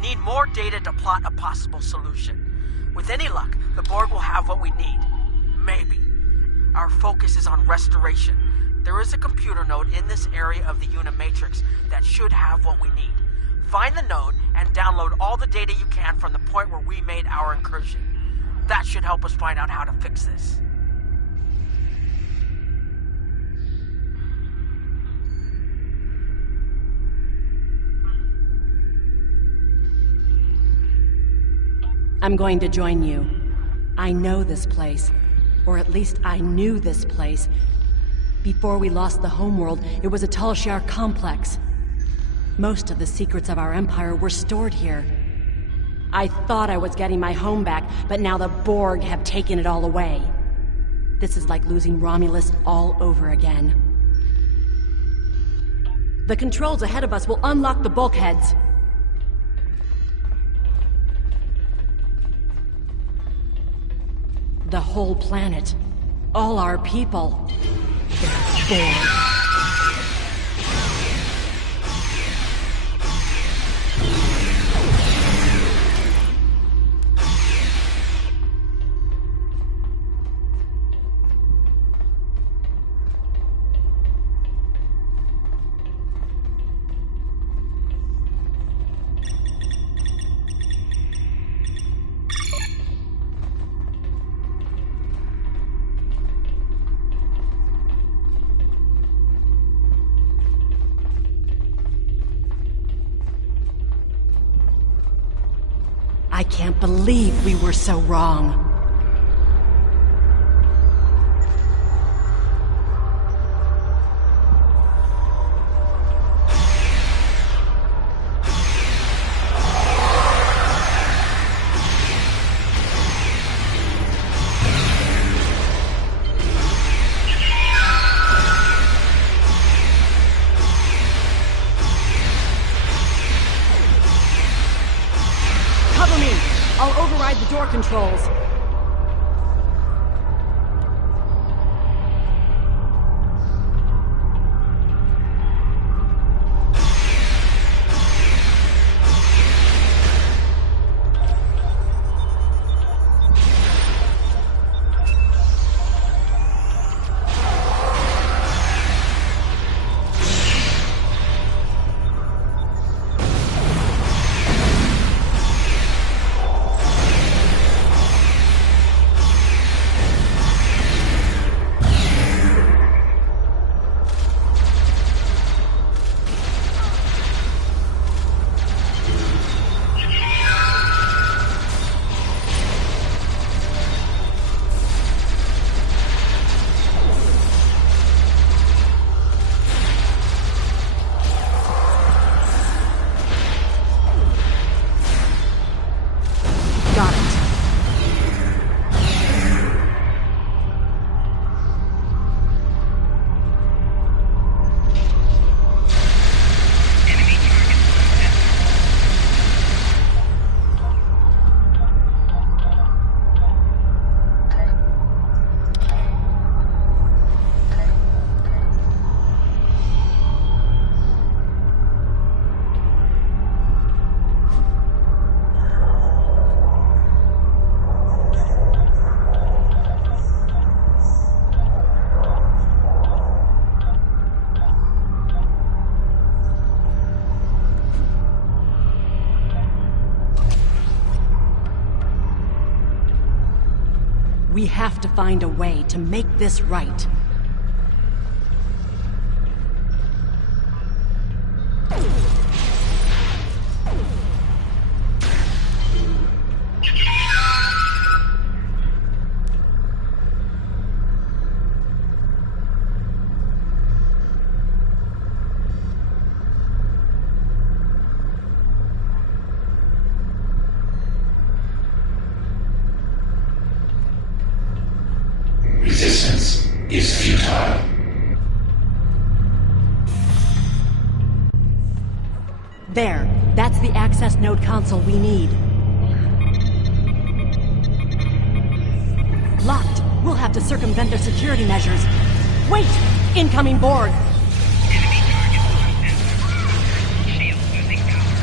need more data to plot a possible solution. With any luck, the Borg will have what we need. Maybe. Our focus is on restoration. There is a computer node in this area of the Unimatrix that should have what we need. Find the node and download all the data you can from the point where we made our incursion. That should help us find out how to fix this. I'm going to join you. I know this place. Or at least I knew this place. Before we lost the homeworld, it was a Tal-Shiar complex. Most of the secrets of our empire were stored here. I thought I was getting my home back, but now the Borg have taken it all away. This is like losing Romulus all over again. The controls ahead of us will unlock the bulkheads. The whole planet. All our people. They're Borg. I can't believe we were so wrong. I'll override the door controls. We have to find a way to make this right. Resistance is futile. There. That's the access node console we need. Locked. We'll have to circumvent their security measures. Wait! Incoming Borg! Enemy target lost. Shield losing power.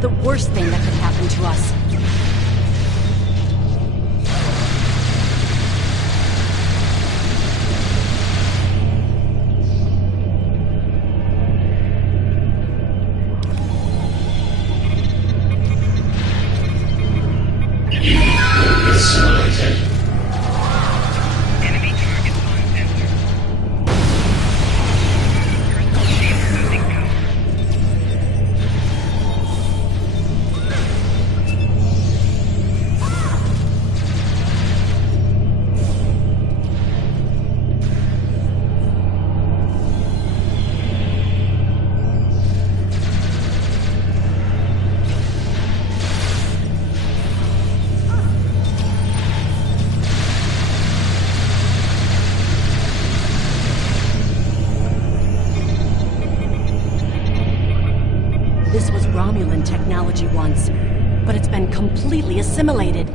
the worst thing that could happen to us. You will be assimilated. Enemy target on sensor. Crystal shield losing power. This was Romulan technology once, but it's been completely assimilated.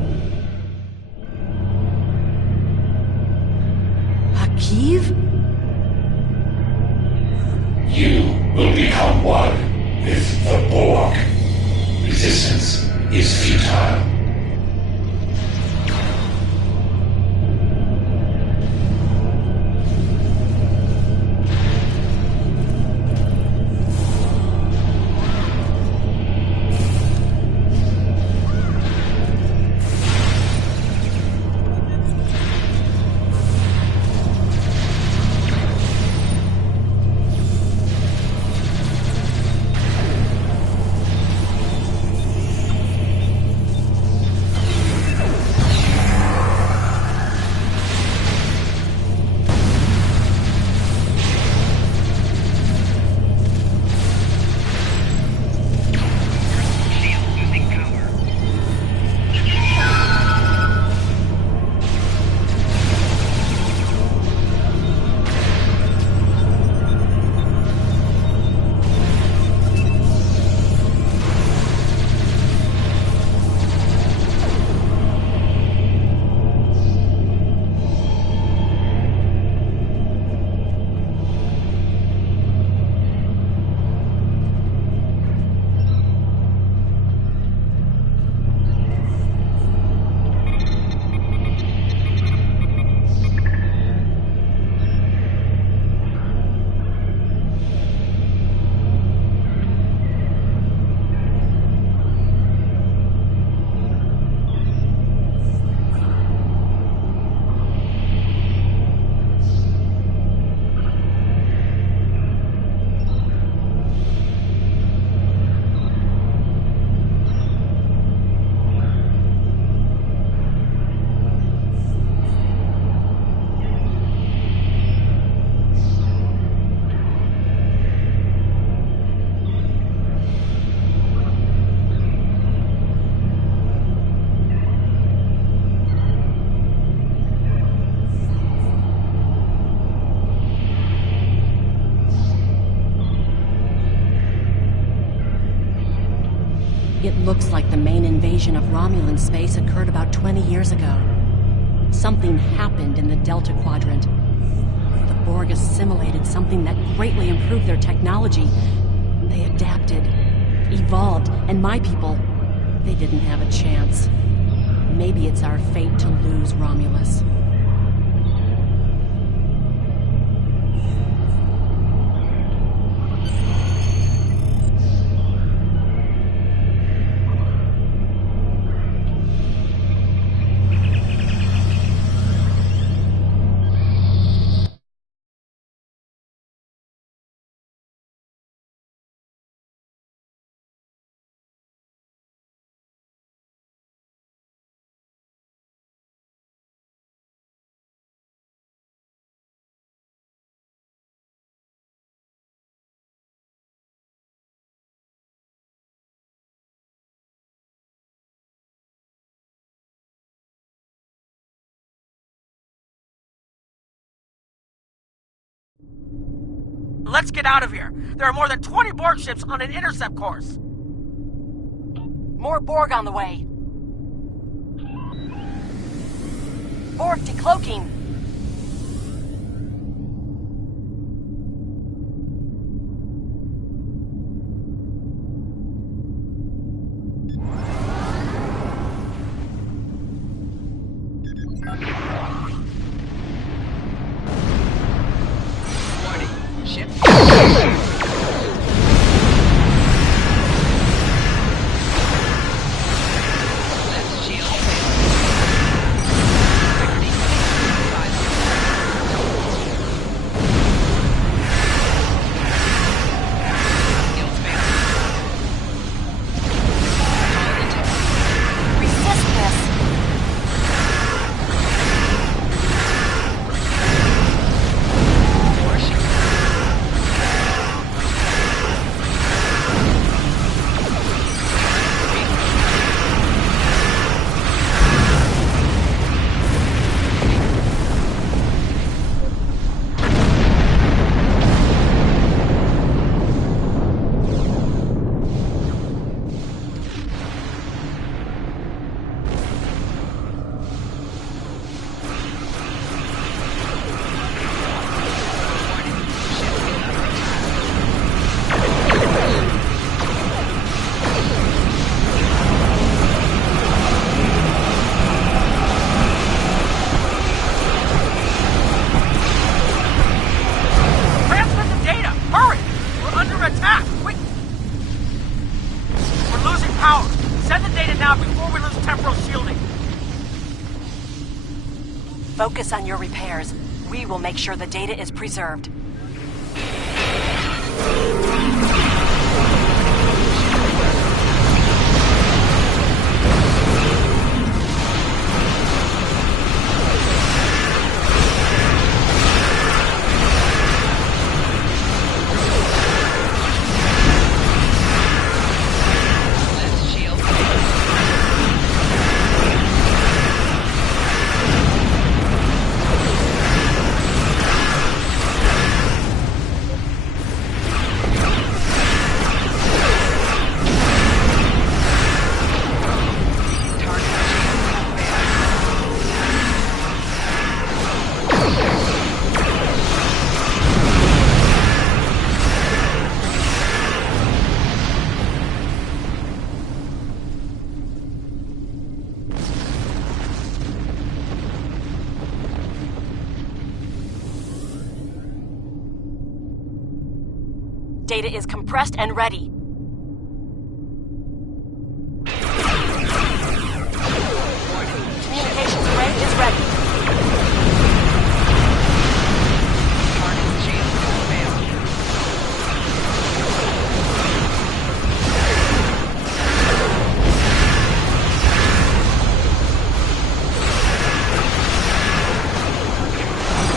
Akiv? You will become one with the Borg. Resistance is futile. Shield losing power. It looks like the main invasion of Romulan space occurred about 20 years ago. Something happened in the Delta Quadrant. The Borg assimilated something that greatly improved their technology. They adapted, evolved, and my people, they didn't have a chance. Maybe it's our fate to lose Romulus. Let's get out of here. There are more than 20 Borg ships on an intercept course. More Borg on the way. Borg decloaking. Warning. Ship. Left shield failed. Integrity. 5. Shields failed. Power integrity. Resist this! Core shield. Transmit the data! Hurry! We're under attack! Quick! We're losing power! Send the data now before we lose temporal shielding! Focus on your repairs. We will make sure the data is preserved. Left shield. Target shield failed. Data is compressed and ready. Communications array is ready. Target shield failed.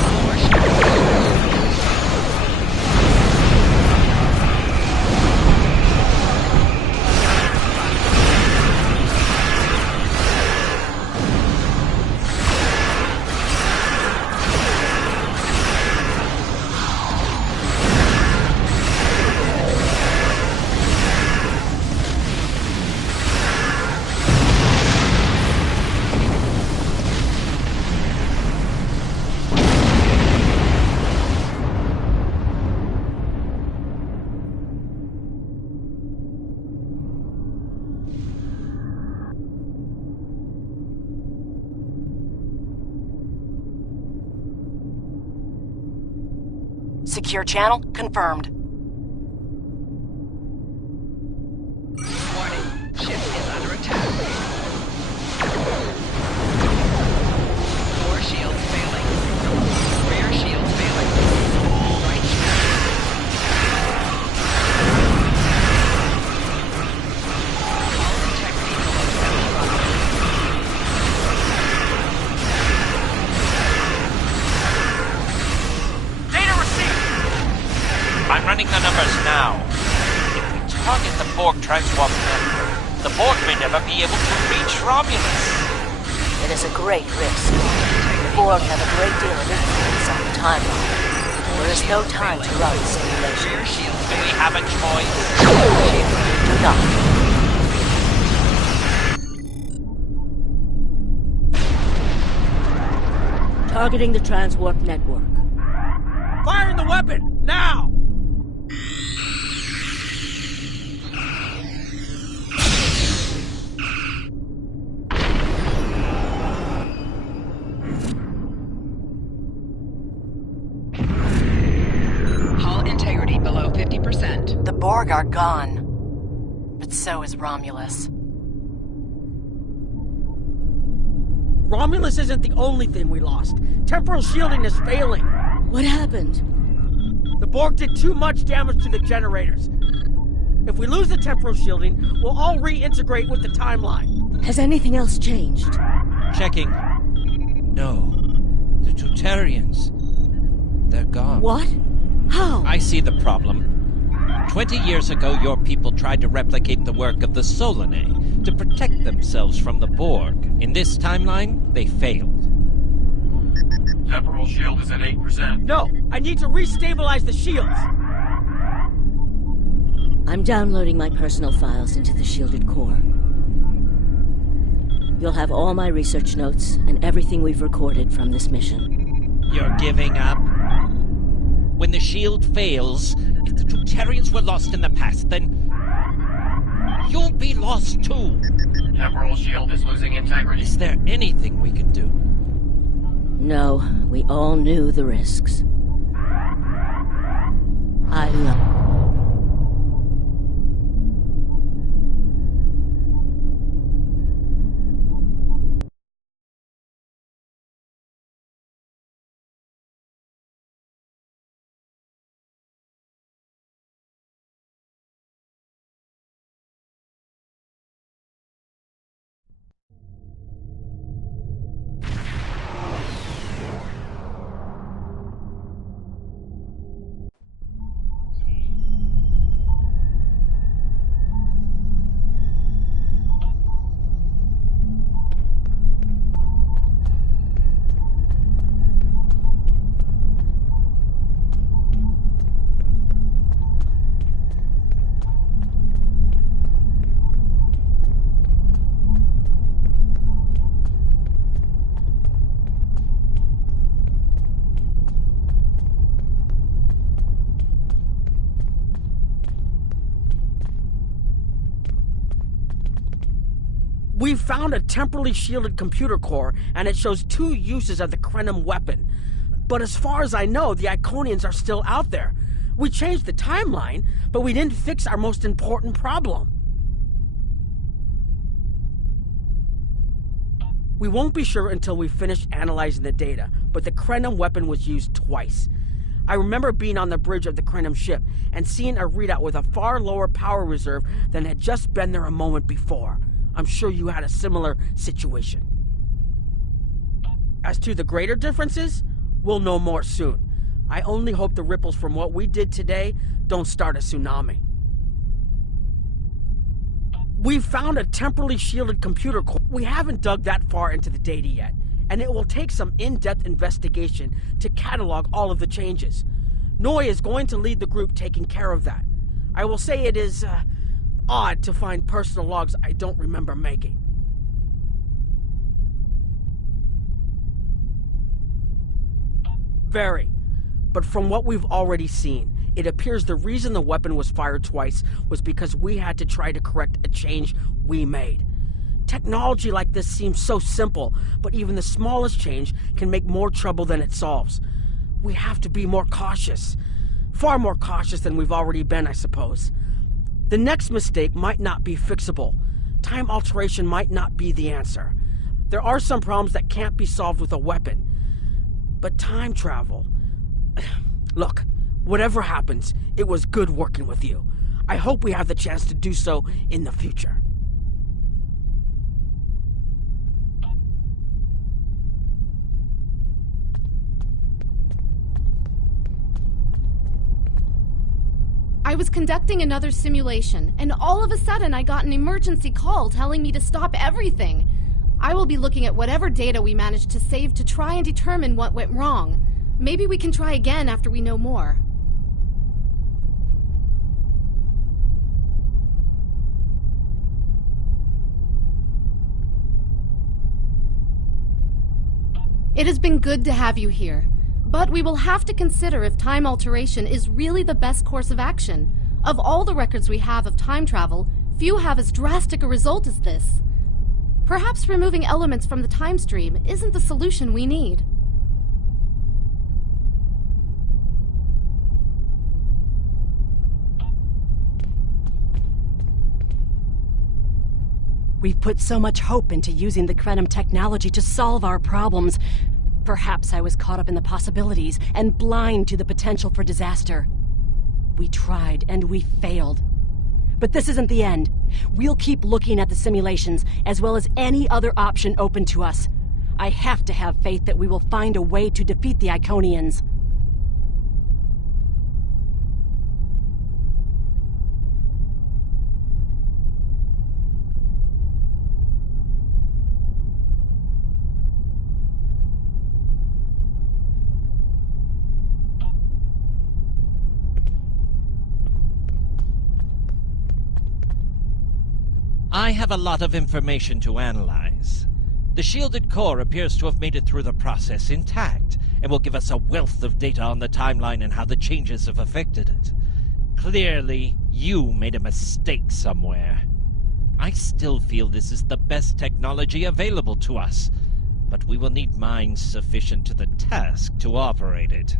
Core shield. Secure channel confirmed. Warning. Ship is under attack. Core shield failing. Rear shield failing. Right shield. Hull integrity below 75. Data received! I'm running the numbers now. If we target the Borg transwarp network, the Borg may never be able to reach Romulus. It is a great risk. The Borg have a great deal of influence on the timeline. There is no time to run simulation. Rear shield Do we failing. have a choice? Do not. Targeting the transwarp network. Firing the weapon! Now! Borg are gone. But so is Romulus. Romulus isn't the only thing we lost. Temporal shielding is failing. What happened? The Borg did too much damage to the generators. If we lose the temporal shielding, we'll all reintegrate with the timeline. Has anything else changed? Checking. No. The Tutarians. They're gone. What? How? I see the problem. 20 years ago, your people tried to replicate the work of the Solanae to protect themselves from the Borg. In this timeline, they failed. Temporal shield is at 8%. No, I need to restabilize the shields. I'm downloading my personal files into the shielded core. You'll have all my research notes and everything we've recorded from this mission. You're giving up? When the shield fails, if the Tutarians were lost in the past, then you'll be lost too. Temporal shield is losing integrity. Is there anything we can do? No, we all knew the risks. I love... We've found a temporally shielded computer core, and it shows 2 uses of the Krenim weapon. But as far as I know, the Iconians are still out there. We changed the timeline, but we didn't fix our most important problem. We won't be sure until we finish analyzing the data, but the Krenim weapon was used twice. I remember being on the bridge of the Krenim ship and seeing a readout with a far lower power reserve than had just been there a moment before. I'm sure you had a similar situation. As to the greater differences, we'll know more soon. I only hope the ripples from what we did today don't start a tsunami. We've found a temporally shielded computer core. We haven't dug that far into the data yet, and it will take some in-depth investigation to catalog all of the changes. Noi is going to lead the group taking care of that. I will say it is, odd to find personal logs I don't remember making. Very. But from what we've already seen, it appears the reason the weapon was fired twice was because we had to try to correct a change we made. Technology like this seems so simple, but even the smallest change can make more trouble than it solves. We have to be more cautious. Far more cautious than we've already been, I suppose. The next mistake might not be fixable. Time alteration might not be the answer. There are some problems that can't be solved with a weapon. But time travel... Look, whatever happens, it was good working with you. I hope we have the chance to do so in the future. I was conducting another simulation, and all of a sudden I got an emergency call telling me to stop everything. I will be looking at whatever data we managed to save to try and determine what went wrong. Maybe we can try again after we know more. It has been good to have you here. But we will have to consider if time alteration is really the best course of action. Of all the records we have of time travel, few have as drastic a result as this. Perhaps removing elements from the time stream isn't the solution we need. We've put so much hope into using the Krenim technology to solve our problems. Perhaps I was caught up in the possibilities and blind to the potential for disaster. We tried and we failed. But this isn't the end. We'll keep looking at the simulations as well as any other option open to us. I have to have faith that we will find a way to defeat the Iconians. I have a lot of information to analyze. The shielded core appears to have made it through the process intact, and will give us a wealth of data on the timeline and how the changes have affected it. Clearly, you made a mistake somewhere. I still feel this is the best technology available to us, but we will need minds sufficient to the task to operate it.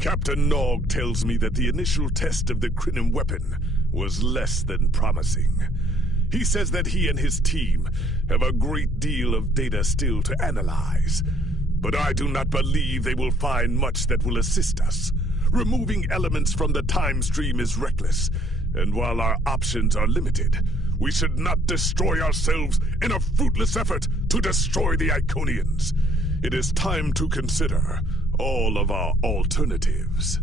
Captain Nog tells me that the initial test of the Krenim weapon was less than promising. He says that he and his team have a great deal of data still to analyze. But I do not believe they will find much that will assist us. Removing elements from the time stream is reckless, and while our options are limited, we should not destroy ourselves in a fruitless effort to destroy the Iconians. It is time to consider all of our alternatives.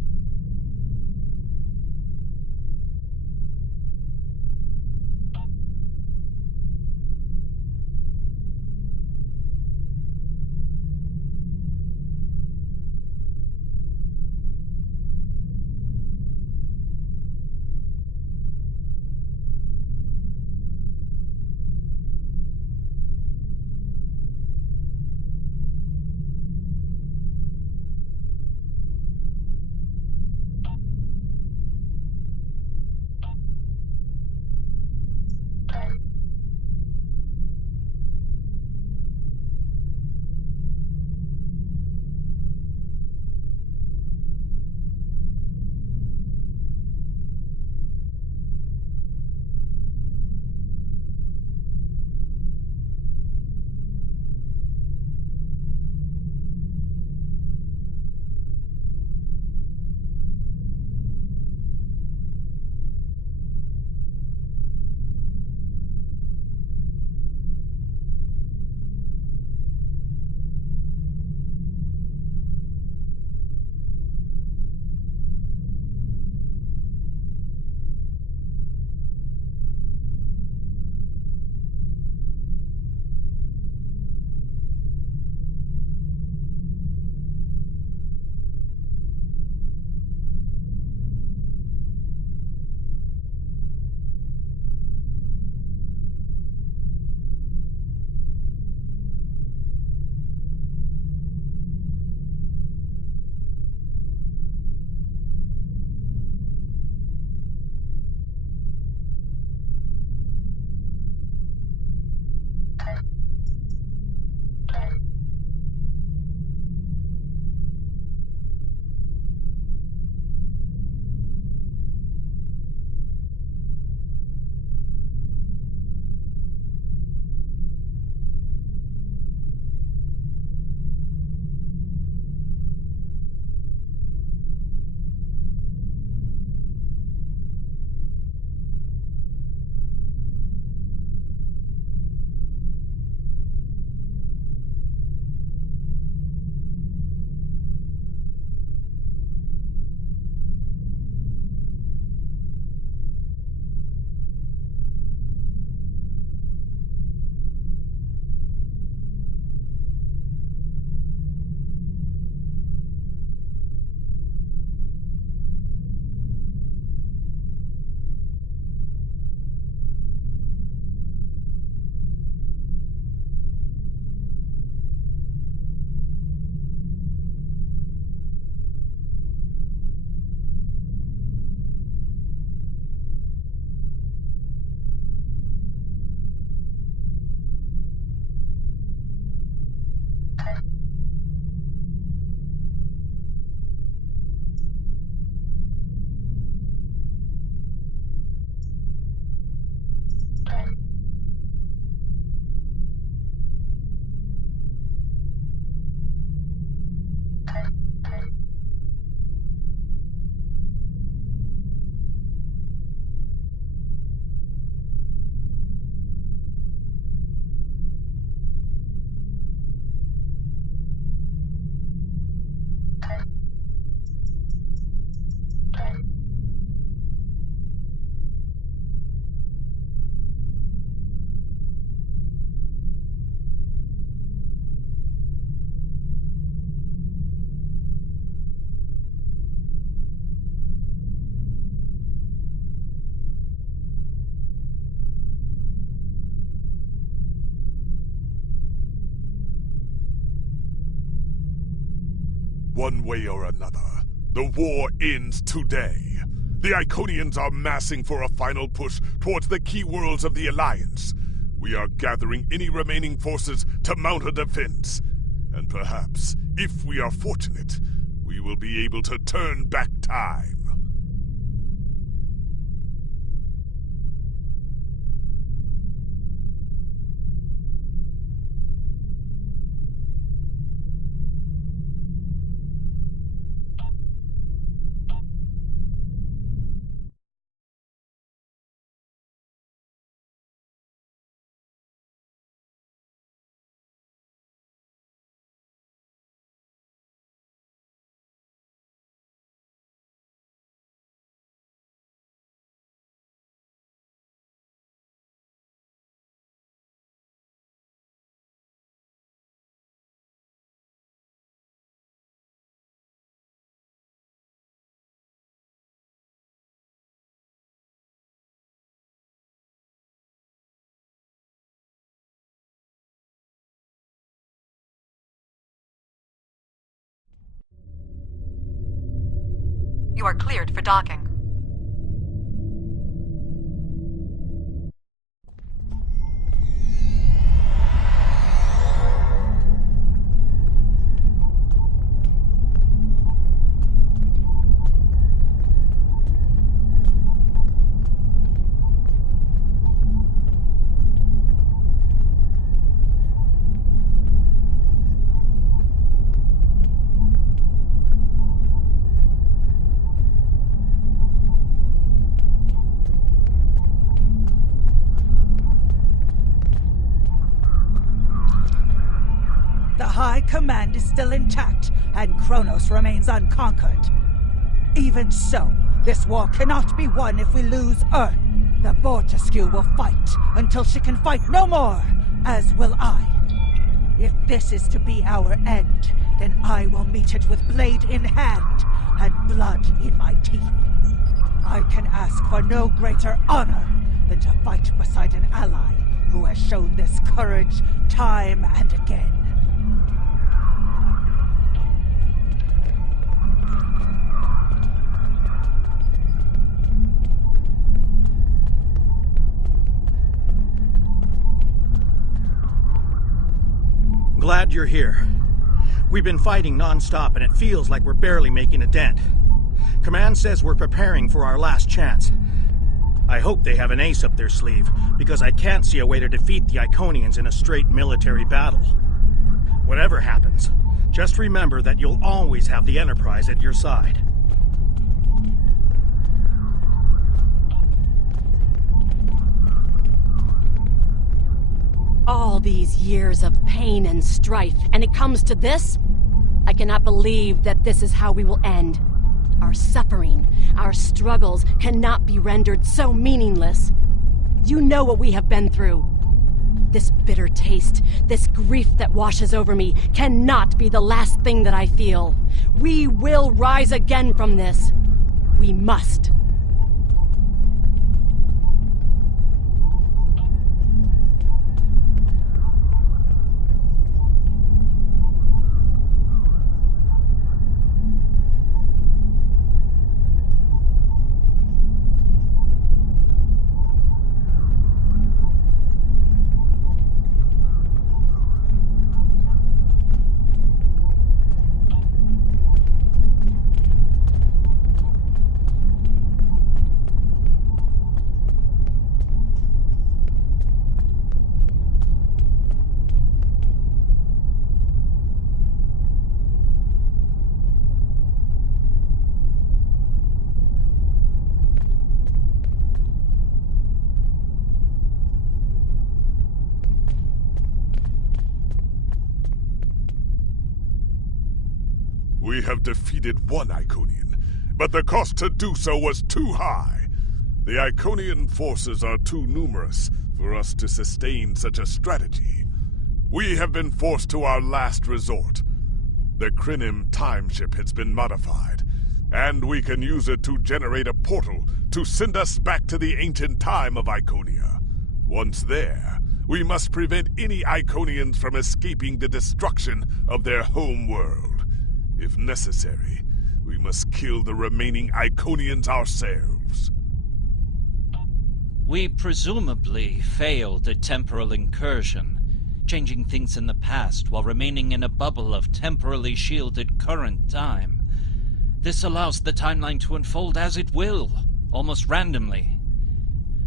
One way or another, the war ends today. The Iconians are massing for a final push towards the key worlds of the Alliance. We are gathering any remaining forces to mount a defense. And perhaps, if we are fortunate, we will be able to turn back time. You are cleared for docking. High Command is still intact, and Kronos remains unconquered. Even so, this war cannot be won if we lose Earth. The Bortesque will fight until she can fight no more, as will I. If this is to be our end, then I will meet it with blade in hand and blood in my teeth. I can ask for no greater honor than to fight beside an ally who has shown this courage time and again. Glad you're here. We've been fighting non-stop and it feels like we're barely making a dent. Command says we're preparing for our last chance. I hope they have an ace up their sleeve, because I can't see a way to defeat the Iconians in a straight military battle. Whatever happens, just remember that you'll always have the Enterprise at your side. All these years of pain and strife, and it comes to this? I cannot believe that this is how we will end. Our suffering, our struggles cannot be rendered so meaningless. You know what we have been through. This bitter taste, this grief that washes over me, cannot be the last thing that I feel. We will rise again from this. We must. We have defeated one Iconian, but the cost to do so was too high. The Iconian forces are too numerous for us to sustain such a strategy. We have been forced to our last resort. The Crinim timeship has been modified, and we can use it to generate a portal to send us back to the ancient time of Iconia. Once there, we must prevent any Iconians from escaping the destruction of their home world. If necessary, we must kill the remaining Iconians ourselves. We presumably failed a temporal incursion, changing things in the past while remaining in a bubble of temporally shielded current time. This allows the timeline to unfold as it will, almost randomly.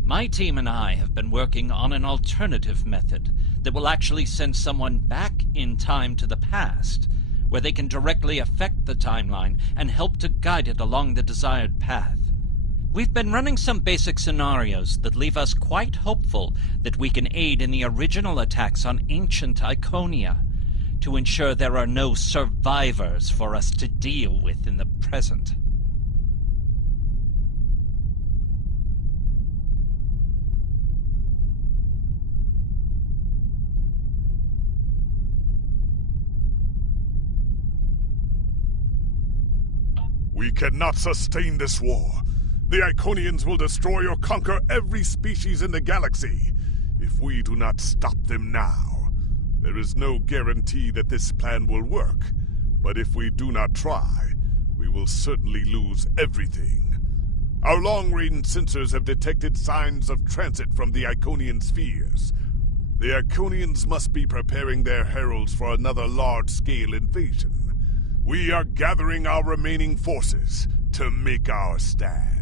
My team and I have been working on an alternative method that will actually send someone back in time to the past, where they can directly affect the timeline and help to guide it along the desired path. We've been running some basic scenarios that leave us quite hopeful that we can aid in the original attacks on ancient Iconia, to ensure there are no survivors for us to deal with in the present. We cannot sustain this war. The Iconians will destroy or conquer every species in the galaxy if we do not stop them now. There is no guarantee that this plan will work, but if we do not try, we will certainly lose everything. Our long-range sensors have detected signs of transit from the Iconian spheres. The Iconians must be preparing their heralds for another large-scale invasion. We are gathering our remaining forces to make our stand.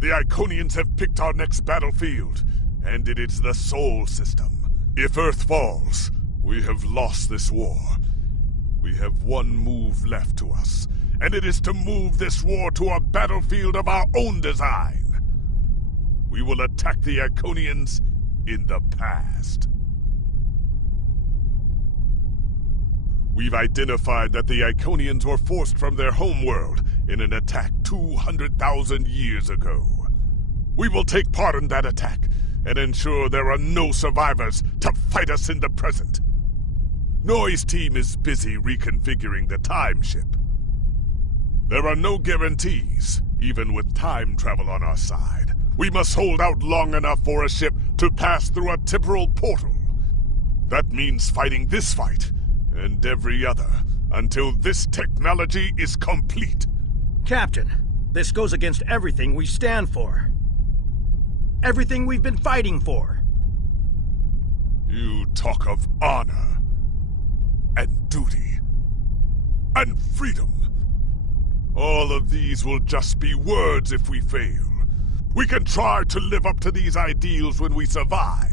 The Iconians have picked our next battlefield, and it is the Sol System. If Earth falls, we have lost this war. We have one move left to us, and it is to move this war to a battlefield of our own design. We will attack the Iconians in the past. We've identified that the Iconians were forced from their homeworld in an attack 200,000 years ago. We will take part in that attack and ensure there are no survivors to fight us in the present. Noy's team is busy reconfiguring the time ship. There are no guarantees, even with time travel on our side. We must hold out long enough for a ship to pass through a temporal portal. That means fighting this fight and every other until this technology is complete. Captain, this goes against everything we stand for. Everything we've been fighting for. You talk of honor and duty and freedom. All of these will just be words if we fail. We can try to live up to these ideals when we survive.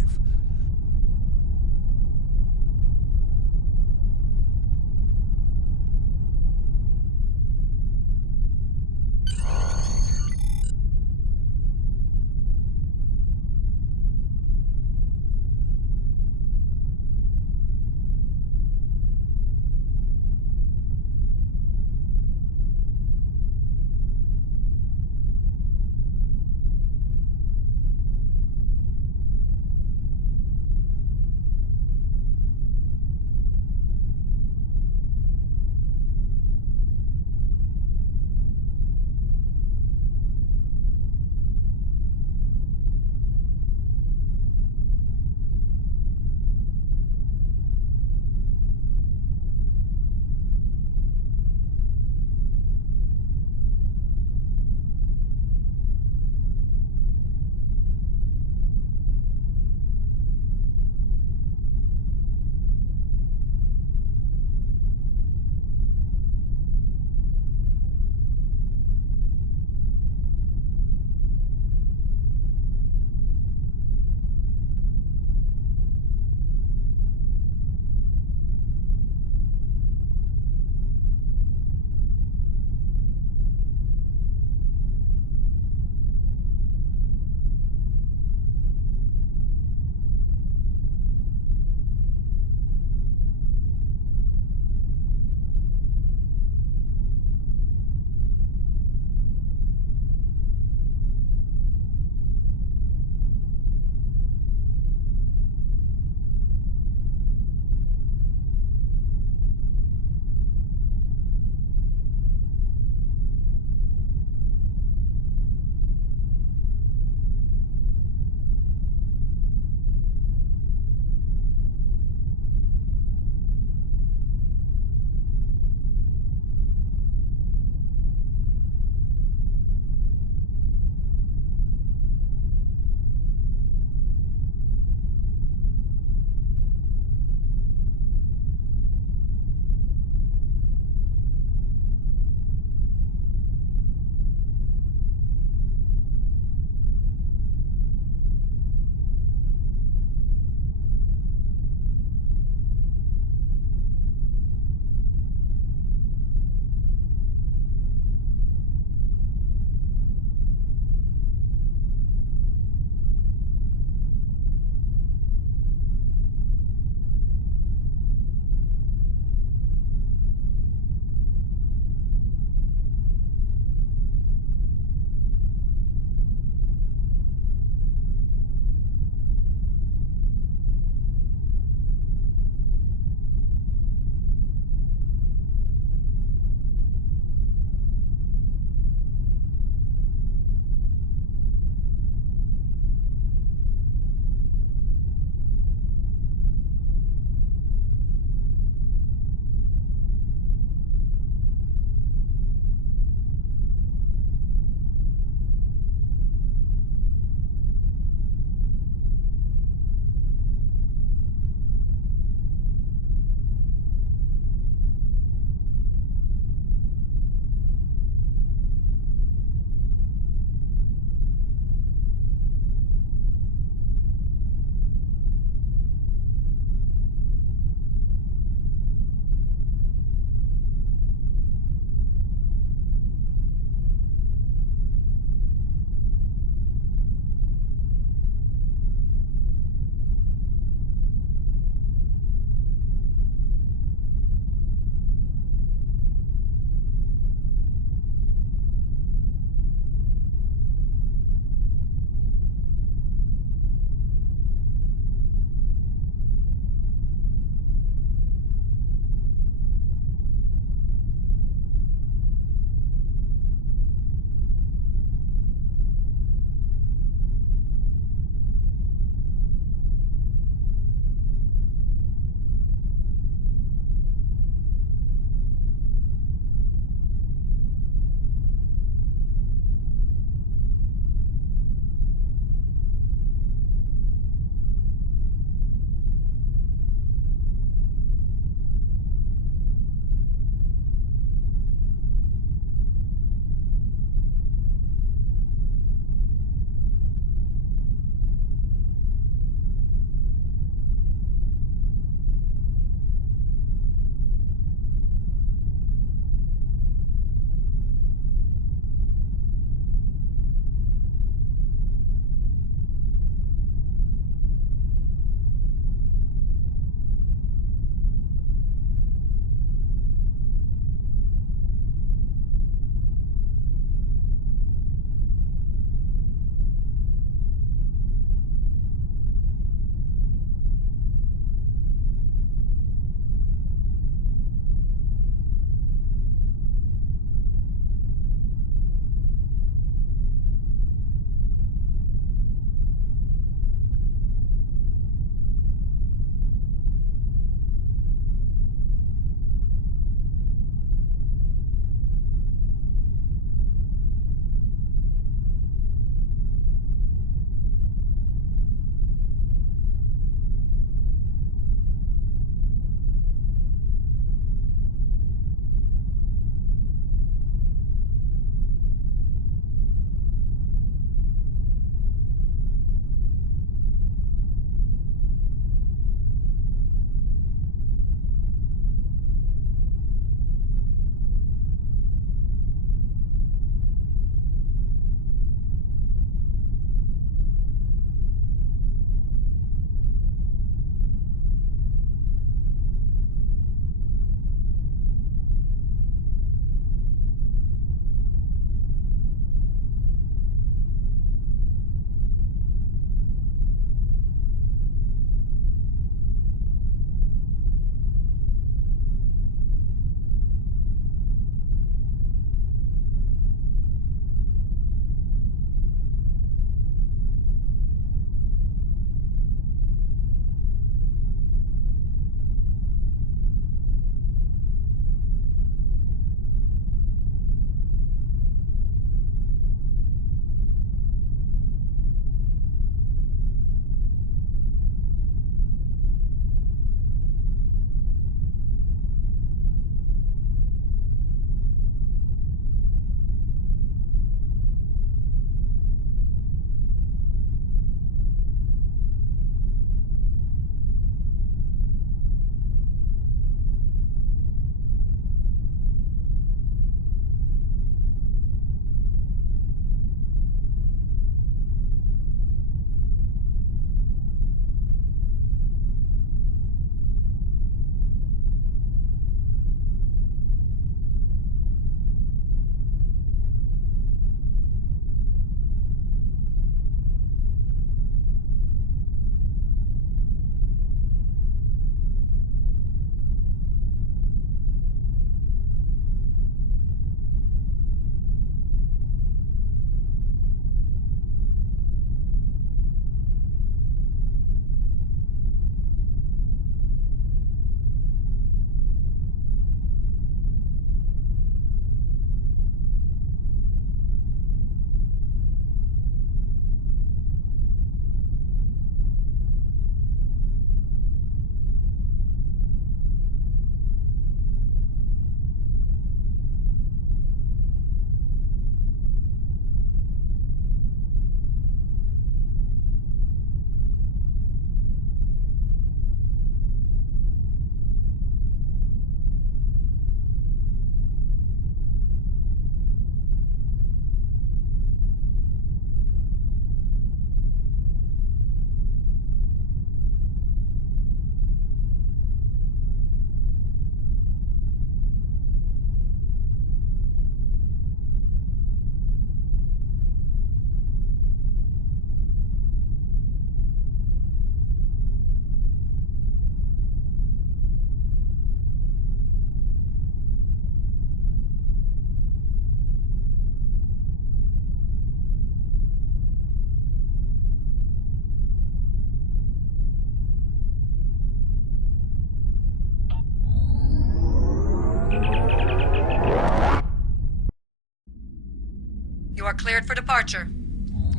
are cleared for departure.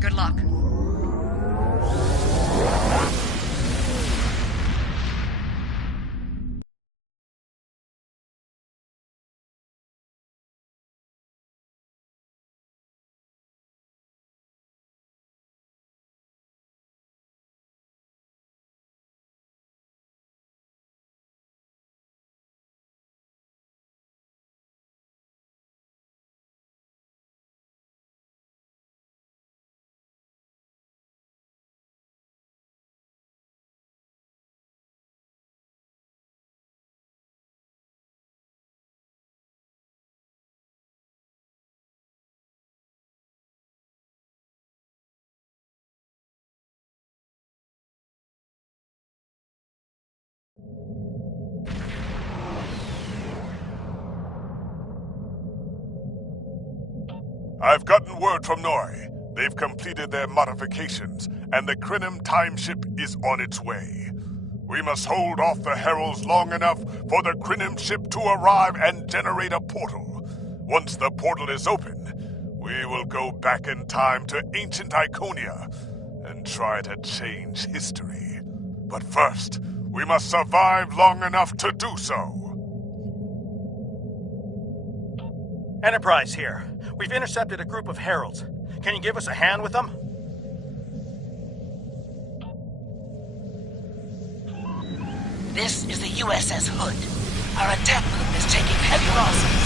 Good luck. I've gotten word from Nori. They've completed their modifications, and the Krinim time ship is on its way. We must hold off the heralds long enough for the Krinim ship to arrive and generate a portal. Once the portal is open, we will go back in time to ancient Iconia and try to change history. But first, we must survive long enough to do so. Enterprise here. We've intercepted a group of heralds. Can you give us a hand with them? This is the USS Hood. Our attack group is taking heavy losses.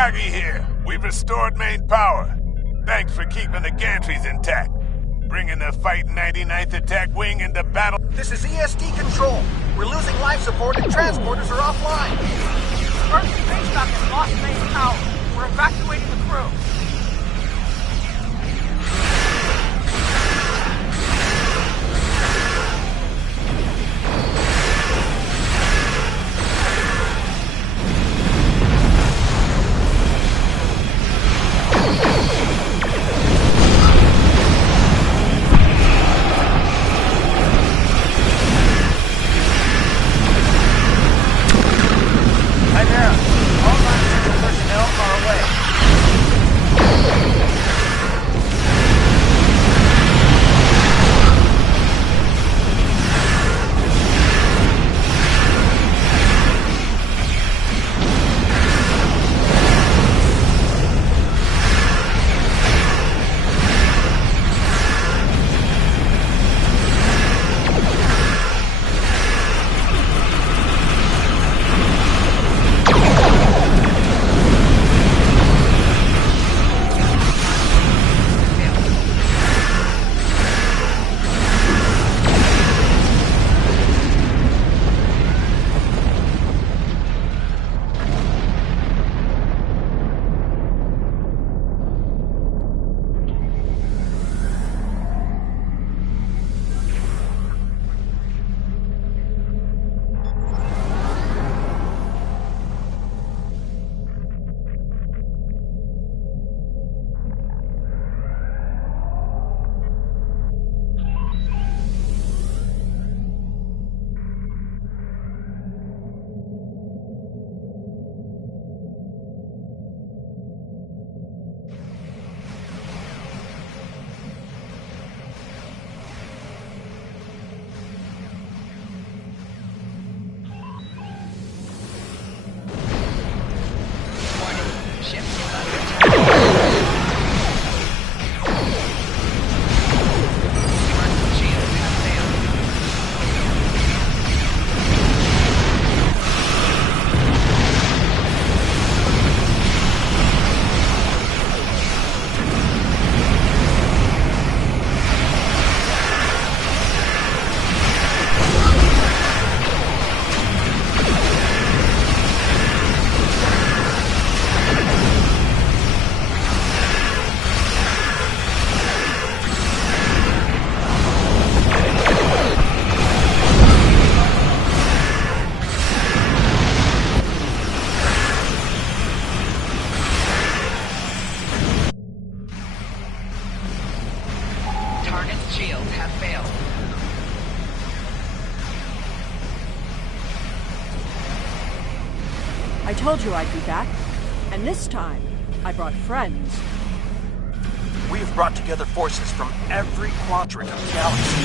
Takagi here. We've restored main power. Thanks for keeping the gantries intact. Bringing the Fight 99th Attack Wing into battle. This is ESD control. We're losing life support and transporters are offline. First space dock has lost main power. We're evacuating the crew. I told you I'd be back, and this time, I brought friends. We've brought together forces from every quadrant of the galaxy.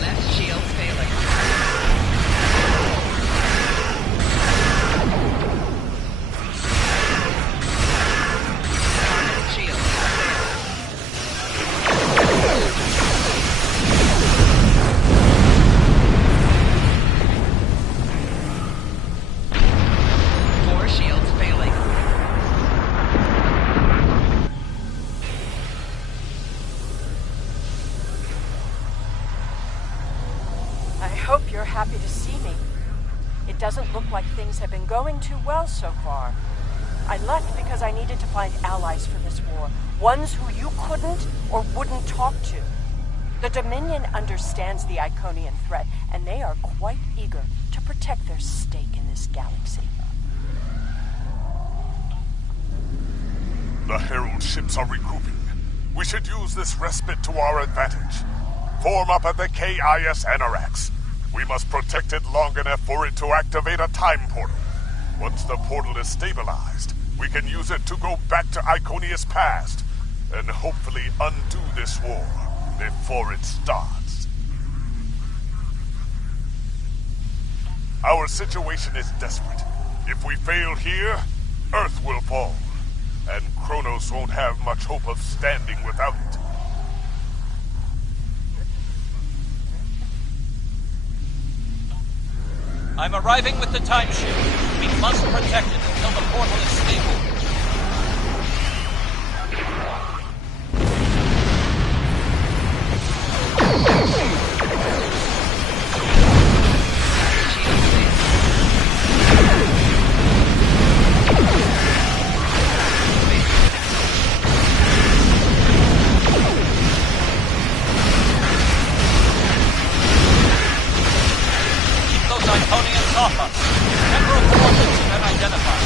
Left shield failing. Target shield failed. Four shields failing. I hope you're happy to see me. It doesn't look like things have been going too well so far. I left because I needed to find allies for this war, ones who you couldn't or wouldn't talk to. The Dominion understands the Iconian threat, and they are quite eager to protect their stake in this galaxy. The Herald ships are regrouping. We should use this respite to our advantage. Form up at the KIS Anarax. We must protect it long enough for it to activate a time portal. Once the portal is stabilized, we can use it to go back to Iconia's past and hopefully undo this war before it starts. Our situation is desperate. If we fail here, Earth will fall. and Kronos won't have much hope of standing without it. I'm arriving with the time shield. We must protect it until the portal is stable. Off us. Temporal coordinates have been identified.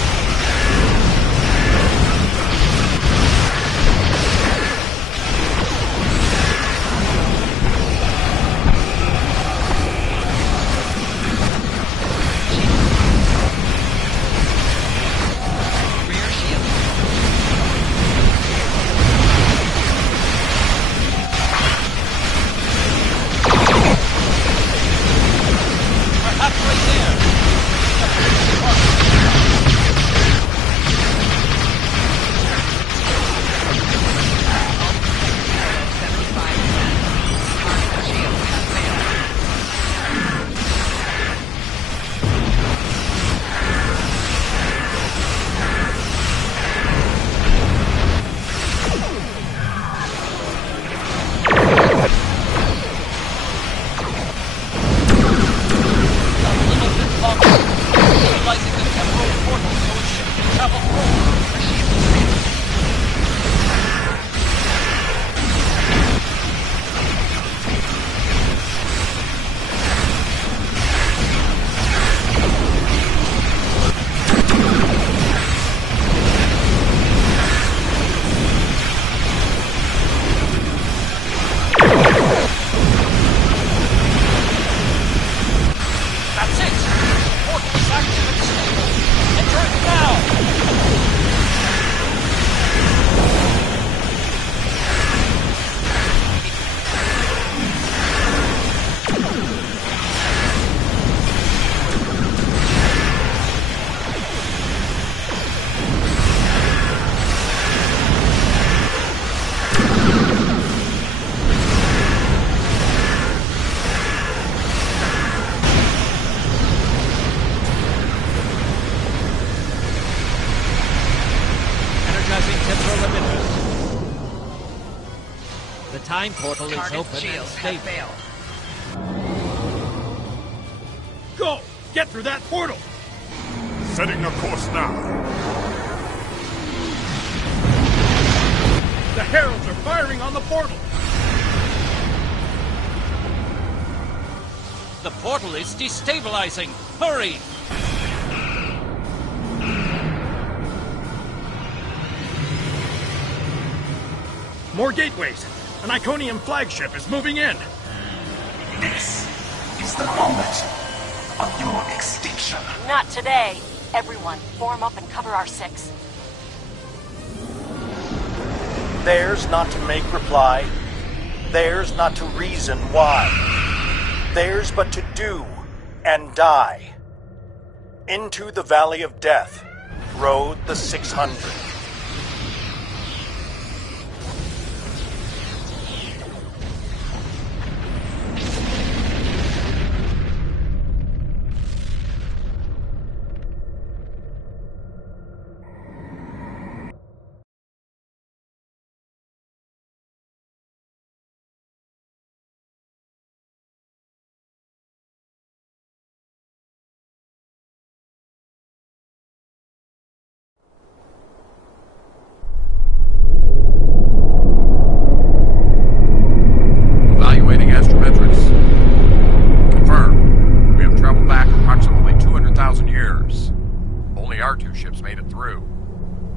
time portal is open and stable. Go! Get through that portal! Setting a course now. The heralds are firing on the portal! The portal is destabilizing! Hurry! More gateways! An Iconium flagship is moving in! This is the moment of your extinction. Not today. Everyone, form up and cover our six. Theirs not to make reply. Theirs not to reason why. Theirs but to do and die. Into the Valley of Death rode the 600.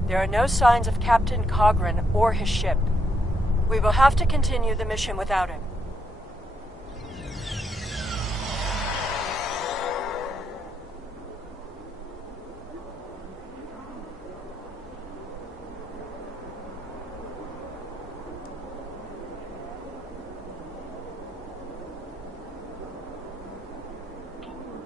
There are no signs of Captain Cogran or his ship. We will have to continue the mission without him.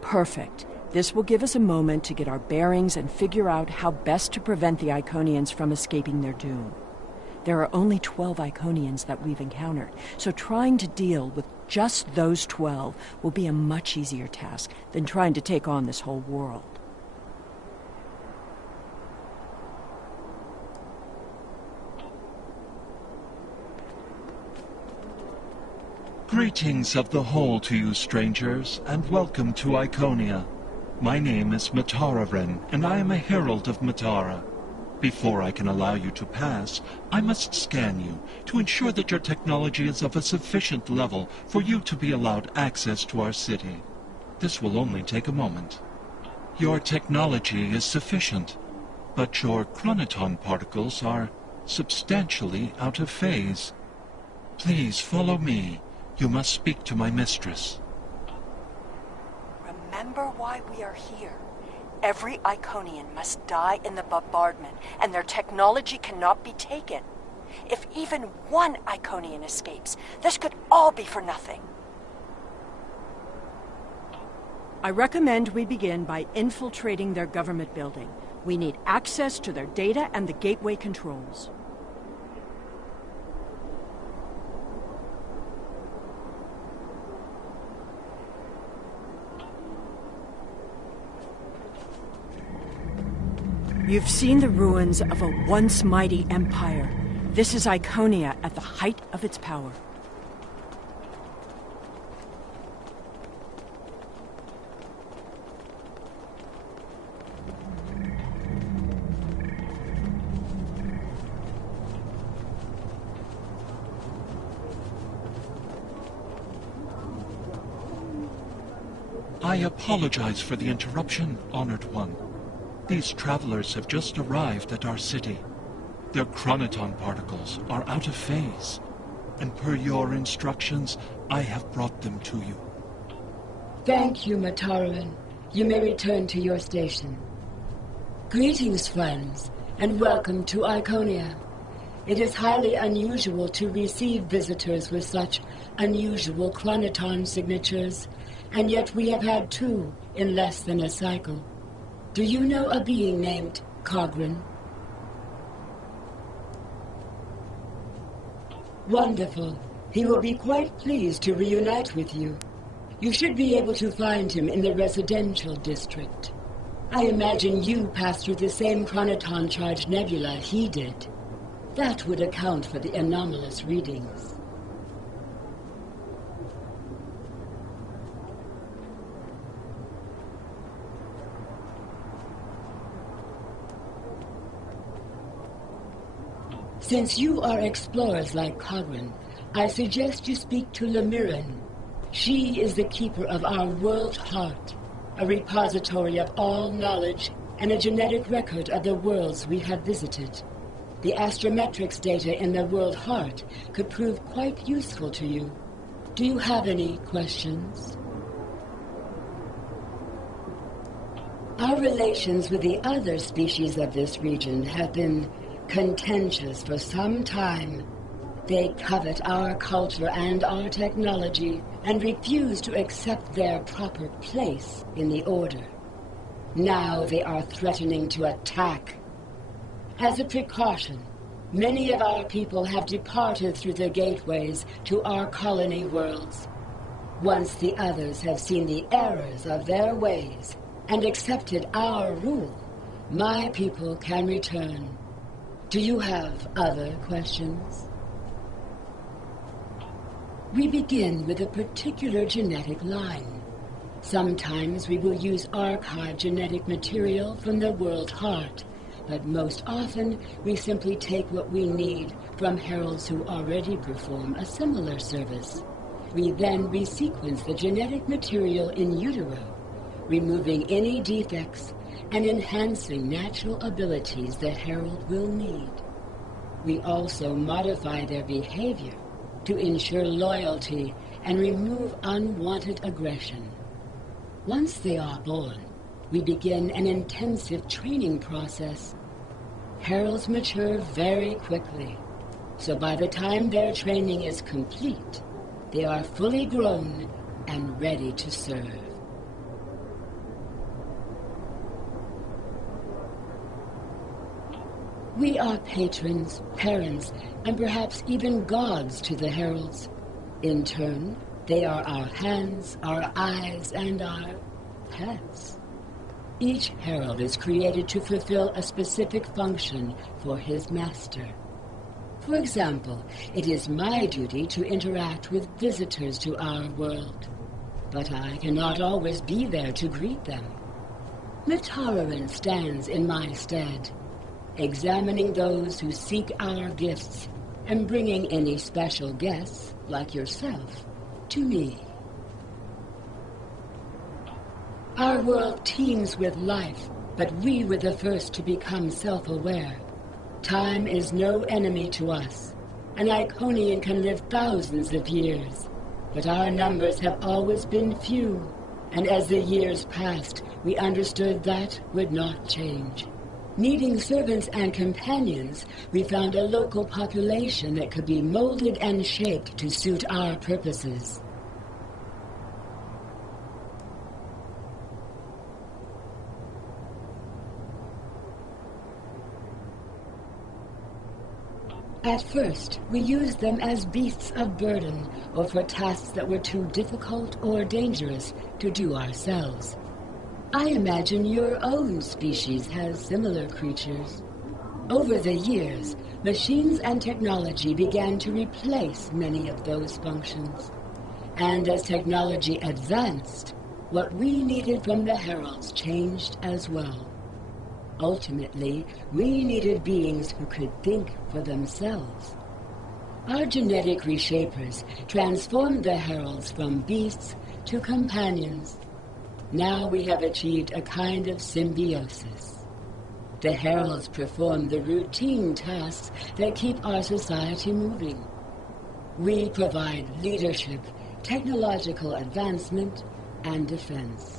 Perfect. This will give us a moment to get our bearings and figure out how best to prevent the Iconians from escaping their doom. There are only 12 Iconians that we've encountered, so trying to deal with just those 12 will be a much easier task than trying to take on this whole world. Greetings of the whole to you, strangers, and welcome to Iconia. My name is Matararen, and I am a herald of Matara. Before I can allow you to pass, I must scan you to ensure that your technology is of a sufficient level for you to be allowed access to our city. This will only take a moment. Your technology is sufficient, but your chronoton particles are substantially out of phase. Please follow me. You must speak to my mistress. Remember why we are here. Every Iconian must die in the bombardment, and their technology cannot be taken. If even one Iconian escapes, this could all be for nothing. I recommend we begin by infiltrating their government building. We need access to their data and the gateway controls. You've seen the ruins of a once mighty empire. This is Iconia at the height of its power. I apologize for the interruption, Honored One. These travelers have just arrived at our city. Their chronoton particles are out of phase, and per your instructions, I have brought them to you. Thank you, Mataran. You may return to your station. Greetings, friends, and welcome to Iconia. It is highly unusual to receive visitors with such unusual chronoton signatures, and yet we have had 2 in less than a cycle. Do you know a being named Cogran? Wonderful. He will be quite pleased to reunite with you. You should be able to find him in the residential district. I imagine you passed through the same chronoton-charged nebula he did. That would account for the anomalous readings. Since you are explorers like Cogran, I suggest you speak to Lemirin. She is the keeper of our world heart, a repository of all knowledge and a genetic record of the worlds we have visited. The astrometrics data in the world heart could prove quite useful to you. Do you have any questions? Our relations with the other species of this region have been contentious for some time. They covet our culture and our technology and refuse to accept their proper place in the Order. Now they are threatening to attack. As a precaution, many of our people have departed through the gateways to our colony worlds. Once the others have seen the errors of their ways and accepted our rule, my people can return. Do you have other questions? We begin with a particular genetic line. Sometimes we will use archived genetic material from the world heart, but most often we simply take what we need from heralds who already perform a similar service. We then resequence the genetic material in utero, removing any defects and enhancing natural abilities the herald will need. We also modify their behavior to ensure loyalty and remove unwanted aggression. Once they are born, we begin an intensive training process. Heralds mature very quickly, so by the time their training is complete, they are fully grown and ready to serve. We are patrons, parents, and perhaps even gods to the heralds. In turn, they are our hands, our eyes, and our pets. Each herald is created to fulfill a specific function for his master. For example, it is my duty to interact with visitors to our world, but I cannot always be there to greet them. Mitararan stands in my stead, examining those who seek our gifts and bringing any special guests, like yourself, to me. Our world teems with life, but we were the first to become self-aware. Time is no enemy to us. An Iconian can live thousands of years, but our numbers have always been few, and as the years passed, we understood that would not change. Needing servants and companions, we found a local population that could be molded and shaped to suit our purposes. At first, we used them as beasts of burden, or for tasks that were too difficult or dangerous to do ourselves. I imagine your own species has similar creatures. Over the years, machines and technology began to replace many of those functions. And as technology advanced, what we needed from the heralds changed as well. Ultimately, we needed beings who could think for themselves. Our genetic reshapers transformed the heralds from beasts to companions. Now we have achieved a kind of symbiosis. The heralds perform the routine tasks that keep our society moving. We provide leadership, technological advancement, and defense.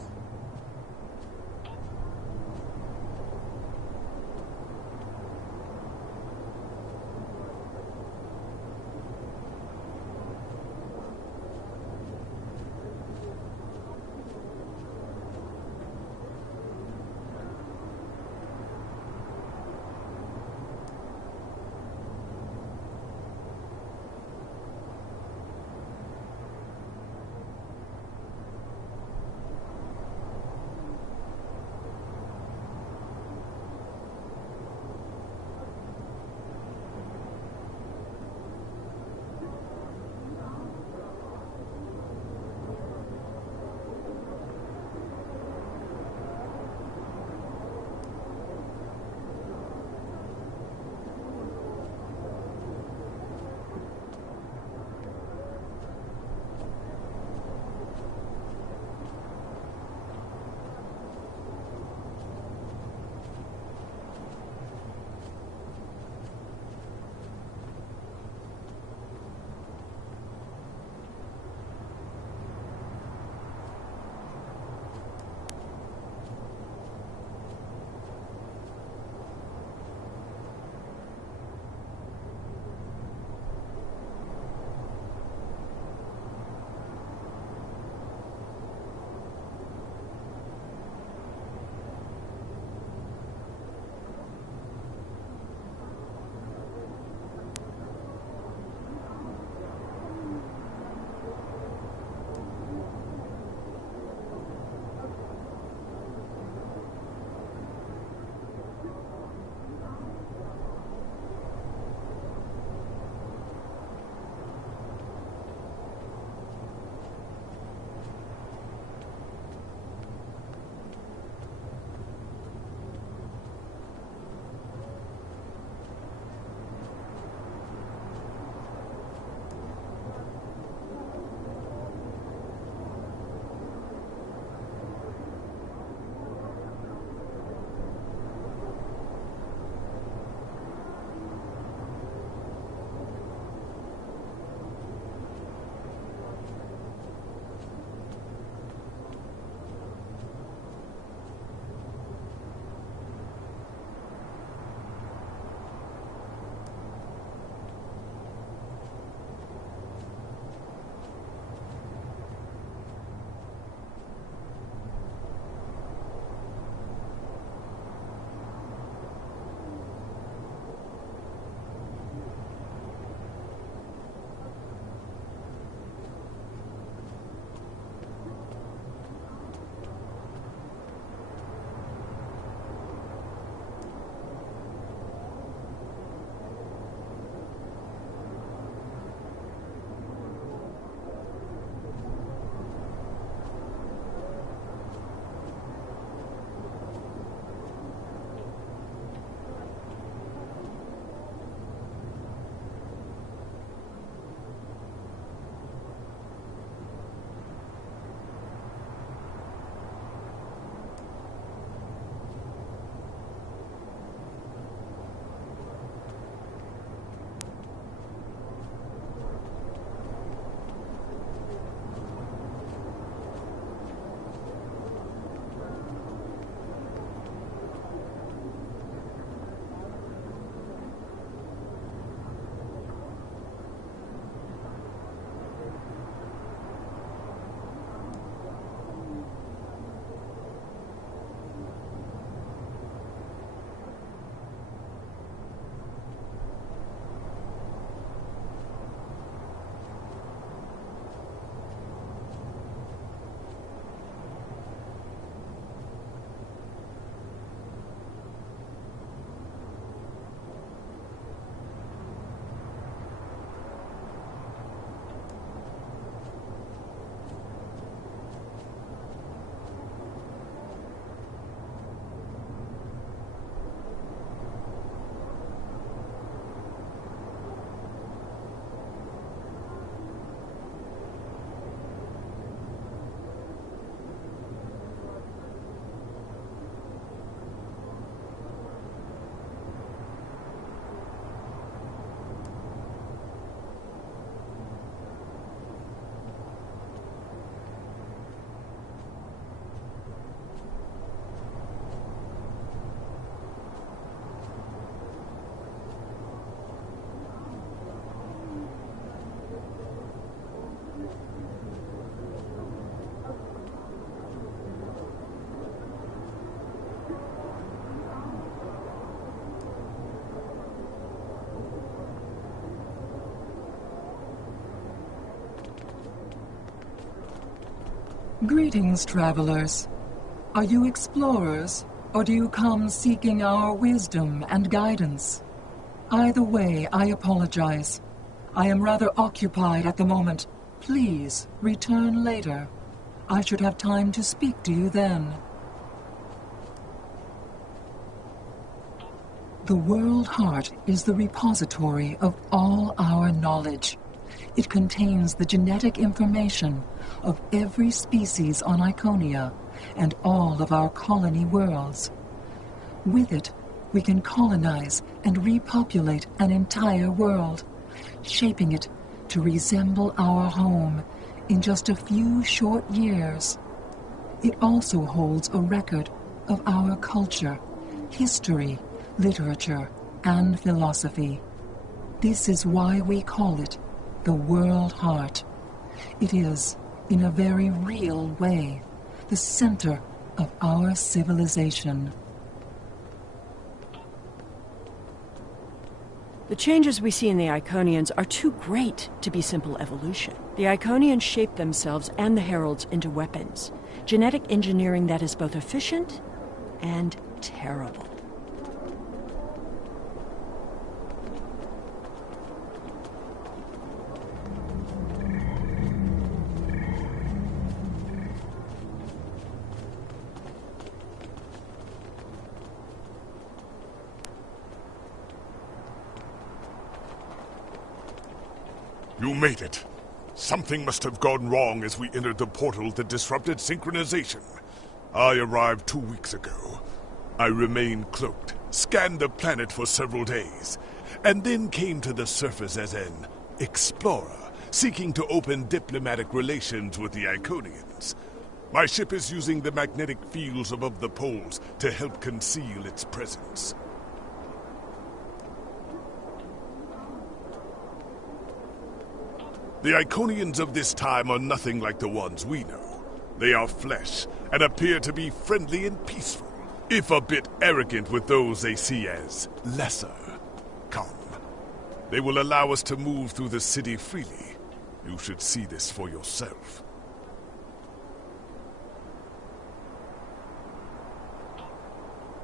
Greetings, travelers. Are you explorers, or do you come seeking our wisdom and guidance? Either way, I apologize. I am rather occupied at the moment. Please, return later. I should have time to speak to you then. The World Heart is the repository of all our knowledge. It contains the genetic information of every species on Iconia and all of our colony worlds. With it, we can colonize and repopulate an entire world, shaping it to resemble our home in just a few short years. It also holds a record of our culture, history, literature, and philosophy. This is why we call it the World Heart. It is, in a very real way, the center of our civilization. The changes we see in the Iconians are too great to be simple evolution. The Iconians shape themselves and the Heralds into weapons. Genetic engineering that is both efficient and terrible. You made it. Something must have gone wrong as we entered the portal that disrupted synchronization. I arrived 2 weeks ago. I remained cloaked, scanned the planet for several days, and then came to the surface as an explorer, seeking to open diplomatic relations with the Iconians. My ship is using the magnetic fields above the poles to help conceal its presence. The Iconians of this time are nothing like the ones we know. They are flesh, and appear to be friendly and peaceful, if a bit arrogant with those they see as lesser. Come. They will allow us to move through the city freely. You should see this for yourself.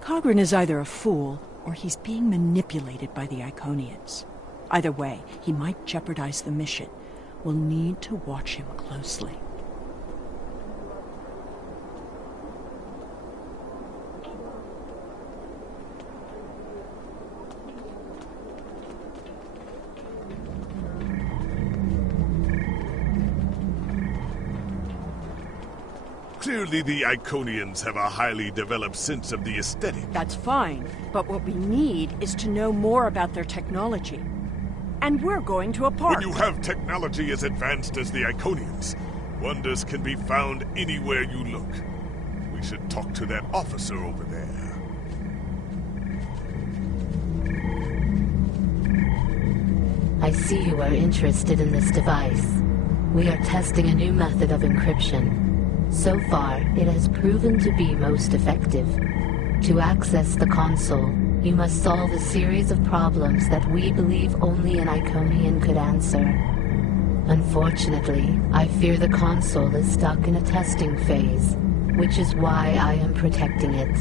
Cogran is either a fool, or he's being manipulated by the Iconians. Either way, he might jeopardize the mission. We'll need to watch him closely. Clearly the Iconians have a highly developed sense of the aesthetic. That's fine, but what we need is to know more about their technology. And we're going to a park. When you have technology as advanced as the Iconians, wonders can be found anywhere you look. We should talk to that officer over there. I see you are interested in this device. We are testing a new method of encryption. So far, it has proven to be most effective. To access the console, you must solve a series of problems that we believe only an Iconian could answer. Unfortunately, I fear the console is stuck in a testing phase, which is why I am protecting it.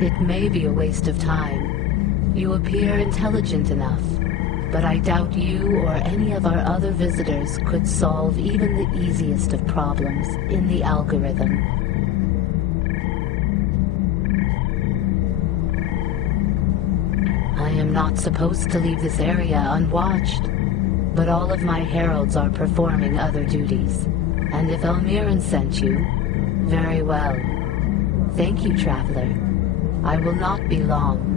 It may be a waste of time. You appear intelligent enough, but I doubt you or any of our other visitors could solve even the easiest of problems in the algorithm. I am not supposed to leave this area unwatched, but all of my heralds are performing other duties. And if Elmiran sent you, very well. Thank you, Traveler. I will not be long.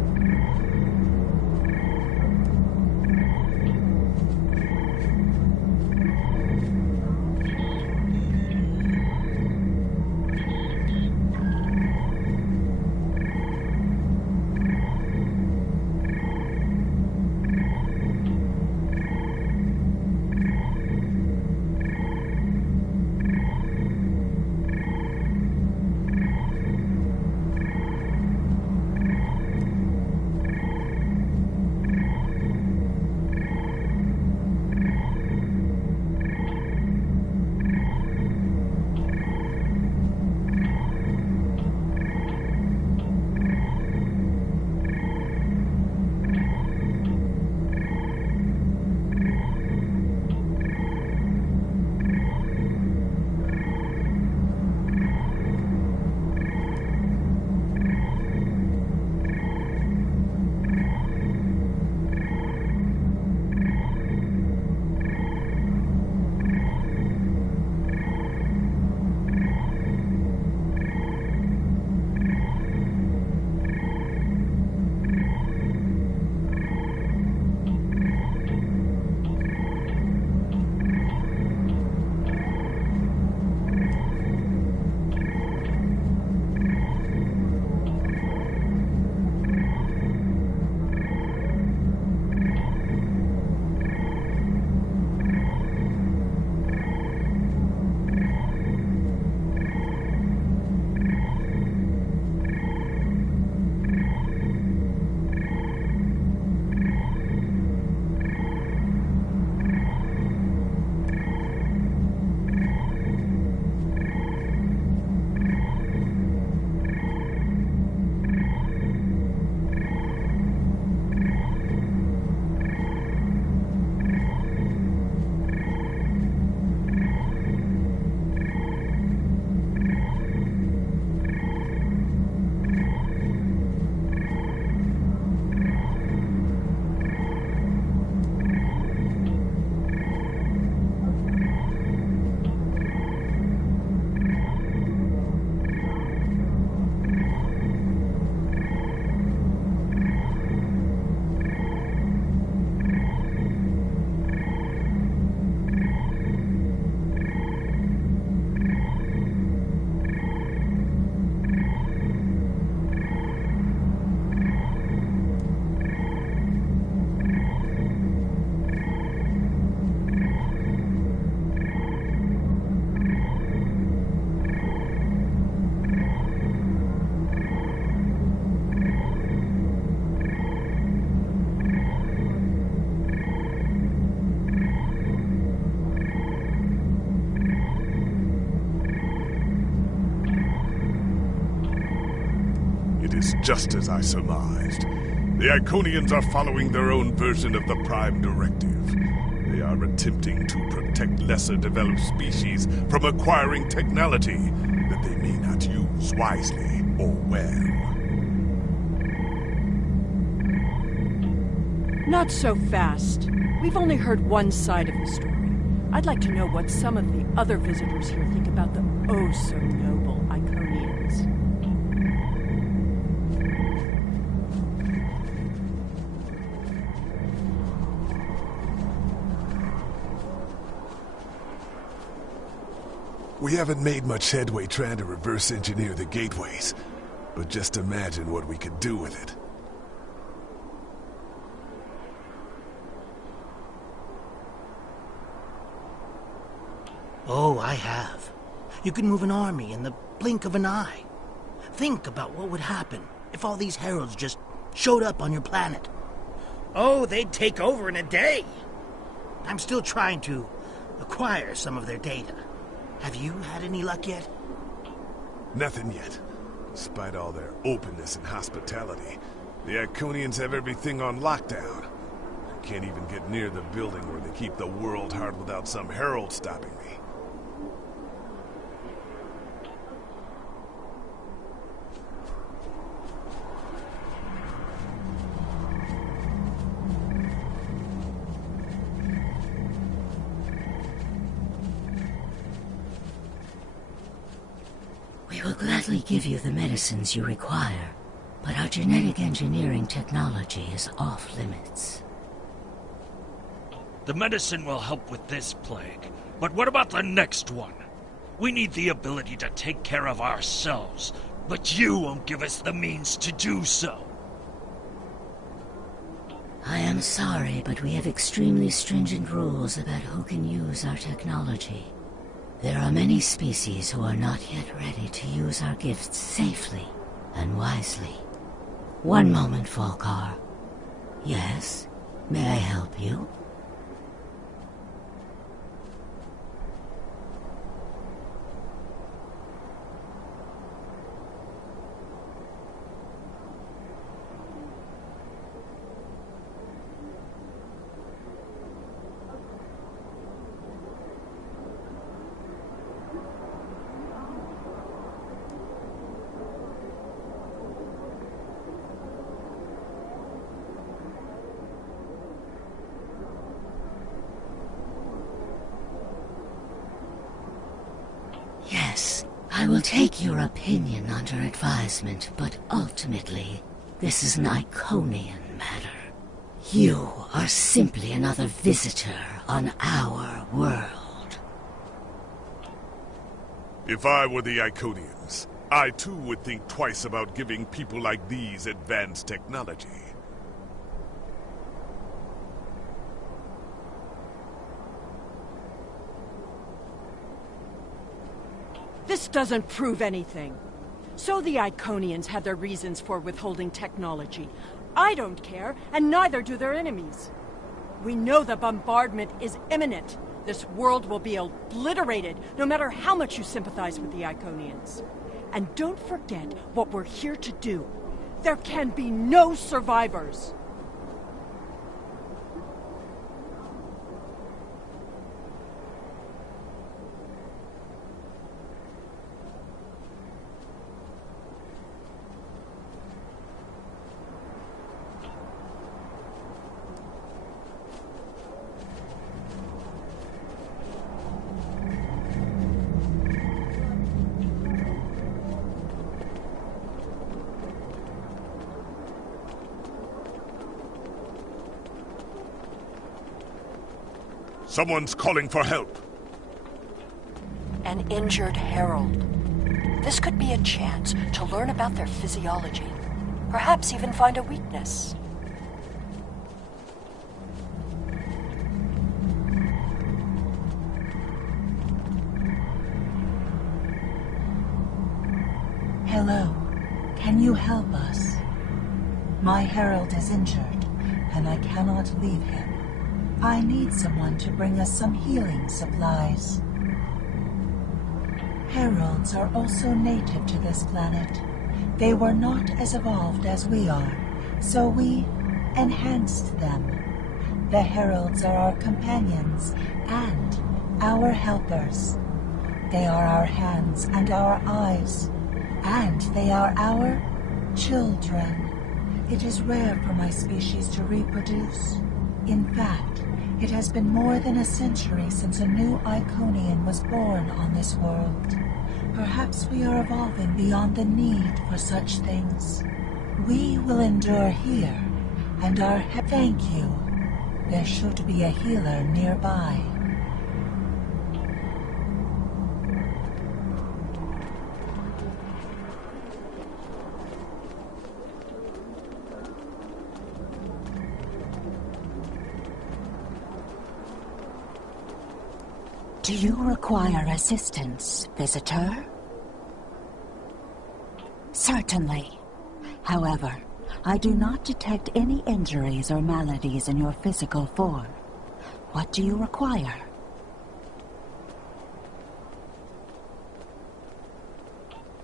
is just as I surmised. The Iconians are following their own version of the Prime Directive. They are attempting to protect lesser-developed species from acquiring technology that they may not use wisely or well. Not so fast. We've only heard one side of the story. I'd like to know what some of the other visitors here think about the oh-so-noble Iconians. We haven't made much headway trying to reverse engineer the gateways, but just imagine what we could do with it. Oh, I have. You can move an army in the blink of an eye. Think about what would happen if all these heralds just showed up on your planet. Oh, they'd take over in a day. I'm still trying to acquire some of their data. Have you had any luck yet? Nothing yet. Despite all their openness and hospitality, the Iconians have everything on lockdown. I can't even get near the building where they keep the World Heart without some herald stopping me. We will gladly give you the medicines you require, but our genetic engineering technology is off limits. The medicine will help with this plague, but what about the next one? We need the ability to take care of ourselves, but you won't give us the means to do so. I am sorry, but we have extremely stringent rules about who can use our technology. There are many species who are not yet ready to use our gifts safely and wisely. One moment, Falkar. Yes? May I help you? Yes, I will take your opinion under advisement, but ultimately, this is an Iconian matter. You are simply another visitor on our world. If I were the Iconians, I too would think twice about giving people like these advanced technology. This doesn't prove anything. So the Iconians had their reasons for withholding technology. I don't care, and neither do their enemies. We know the bombardment is imminent. This world will be obliterated, no matter how much you sympathize with the Iconians. And don't forget what we're here to do. There can be no survivors. Someone's calling for help. An injured herald. This could be a chance to learn about their physiology. Perhaps even find a weakness. Hello. Can you help us? My herald is injured, and I cannot leave him. I need someone to bring us some healing supplies. Heralds are also native to this planet. They were not as evolved as we are, so we enhanced them. The heralds are our companions and our helpers. They are our hands and our eyes, and they are our children. It is rare for my species to reproduce. In fact, it has been more than a century since a new Iconian was born on this world. Perhaps we are evolving beyond the need for such things. We will endure here, and thank you. There should be a healer nearby. Do you require assistance, visitor? Certainly. However, I do not detect any injuries or maladies in your physical form. What do you require?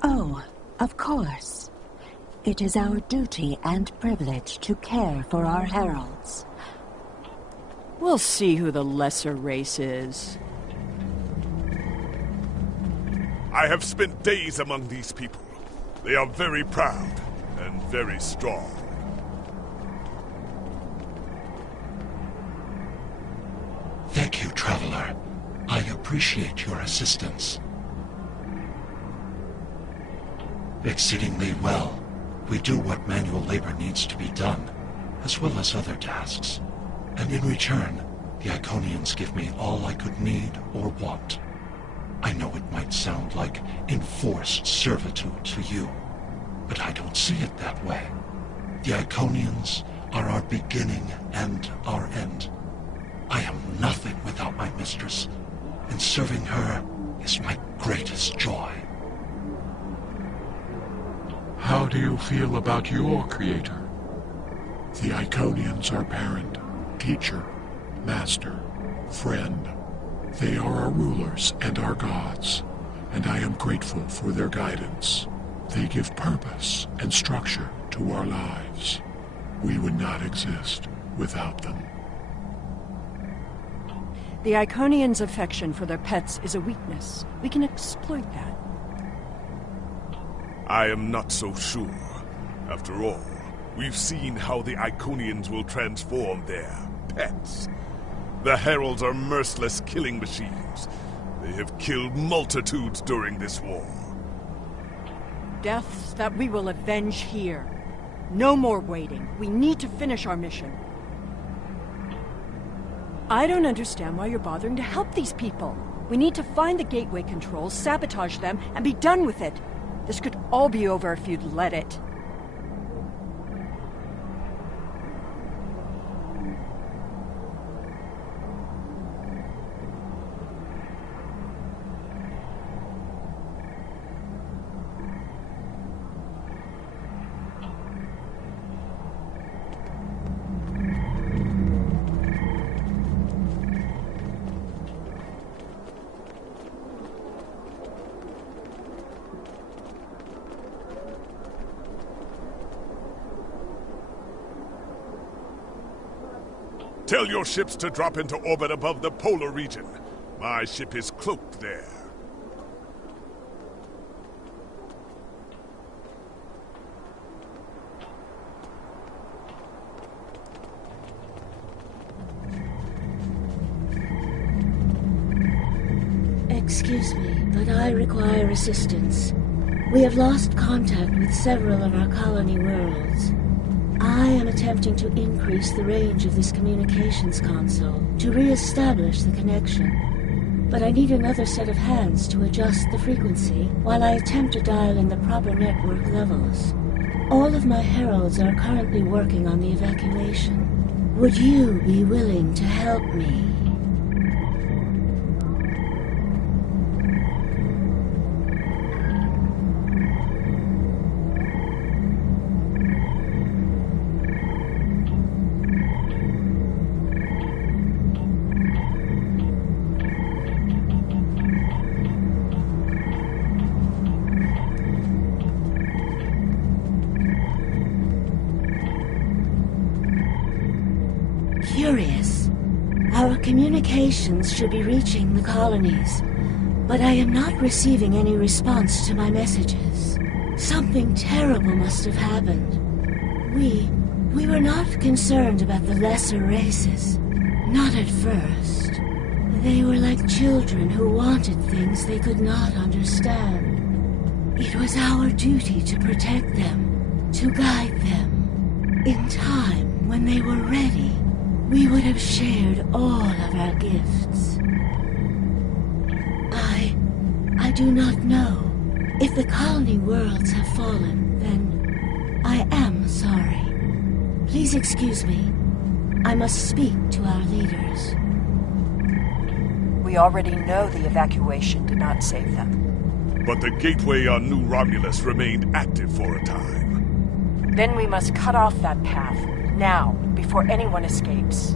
Oh, of course. It is our duty and privilege to care for our heralds. We'll see who the lesser race is. I have spent days among these people. They are very proud and very strong. Thank you, Traveler. I appreciate your assistance. Exceedingly well. We do what manual labor needs to be done, as well as other tasks. And in return, the Iconians give me all I could need or want. I know it might sound like enforced servitude to you, but I don't see it that way. The Iconians are our beginning and our end. I am nothing without my mistress, and serving her is my greatest joy. How do you feel about your creator? The Iconians are parent, teacher, master, friend. They are our rulers and our gods, and I am grateful for their guidance. They give purpose and structure to our lives. We would not exist without them. The Iconians' affection for their pets is a weakness. We can exploit that. I am not so sure. After all, we've seen how the Iconians will transform their pets. The Heralds are merciless killing machines. They have killed multitudes during this war. Deaths that we will avenge here. No more waiting. We need to finish our mission. I don't understand why you're bothering to help these people. We need to find the gateway controls, sabotage them, and be done with it. This could all be over if you'd let it. Tell your ships to drop into orbit above the polar region. My ship is cloaked there. Excuse me, but I require assistance. We have lost contact with several of our colony worlds. I am attempting to increase the range of this communications console to re-establish the connection. But I need another set of hands to adjust the frequency while I attempt to dial in the proper network levels. All of my heralds are currently working on the evacuation. Would you be willing to help me? communications should be reaching the colonies, but I am not receiving any response to my messages. Something terrible must have happened. We were not concerned about the lesser races. Not at first. They were like children who wanted things they could not understand. It was our duty to protect them, to guide them. In time, when they were ready, we would have shared all of our gifts. I do not know. If the colony worlds have fallen, then I am sorry. Please excuse me. I must speak to our leaders. We already know the evacuation did not save them. But the gateway on New Romulus remained active for a time. Then we must cut off that path, now, before anyone escapes.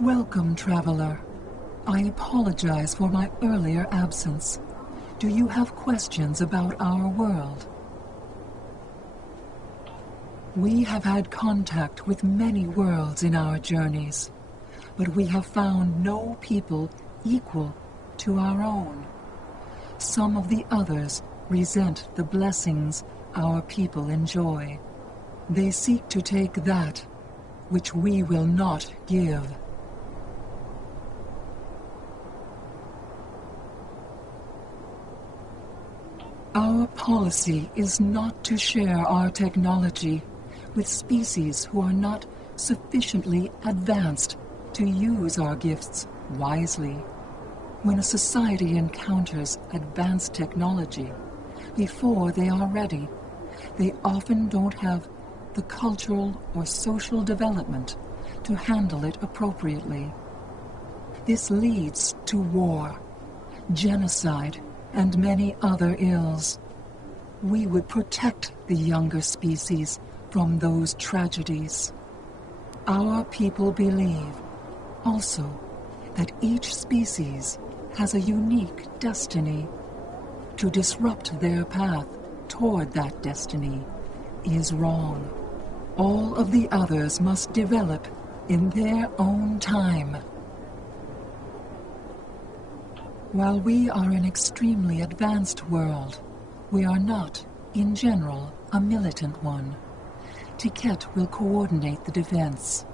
Welcome, traveler. I apologize for my earlier absence. Do you have questions about our world? We have had contact with many worlds in our journeys, but we have found no people equal to our own. Some of the others resent the blessings our people enjoy. They seek to take that which we will not give. Our policy is not to share our technology with species who are not sufficiently advanced to use our gifts wisely. When a society encounters advanced technology, before they are ready, they often don't have the cultural or social development to handle it appropriately. This leads to war, genocide, and many other ills. We would protect the younger species from those tragedies. Our people believe, also, that each species has a unique destiny. To disrupt their path toward that destiny is wrong. All of the others must develop in their own time. While we are an extremely advanced world, we are not, in general, a militant one. Tiquette will coordinate the defense,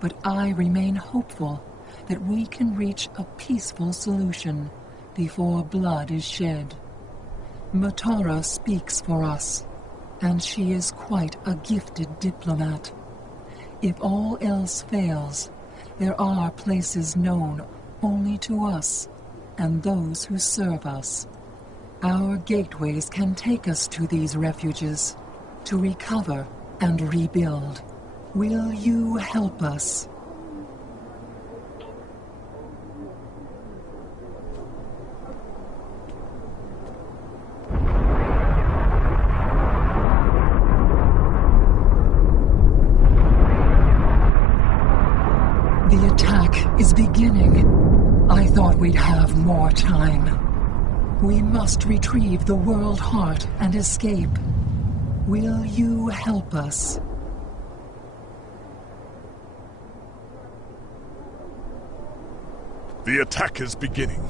but I remain hopeful that we can reach a peaceful solution before blood is shed. Matara speaks for us, and she is quite a gifted diplomat. If all else fails, there are places known only to us and those who serve us. Our gateways can take us to these refuges, to recover and rebuild. Will you help us? The attack is beginning. I thought we'd have more time. We must retrieve the World Heart and escape. Will you help us? The attack is beginning.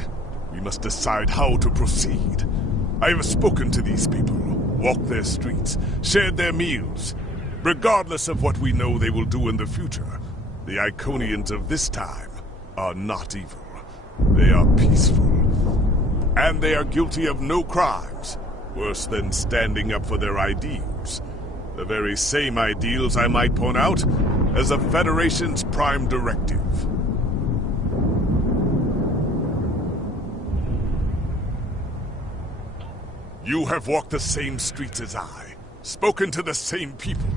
We must decide how to proceed. I have spoken to these people, walked their streets, shared their meals. Regardless of what we know they will do in the future, the Iconians of this time are not evil. They are peaceful. And they are guilty of no crimes, worse than standing up for their ideals. The very same ideals, I might point out, as the Federation's Prime Directive. You have walked the same streets as I, spoken to the same people.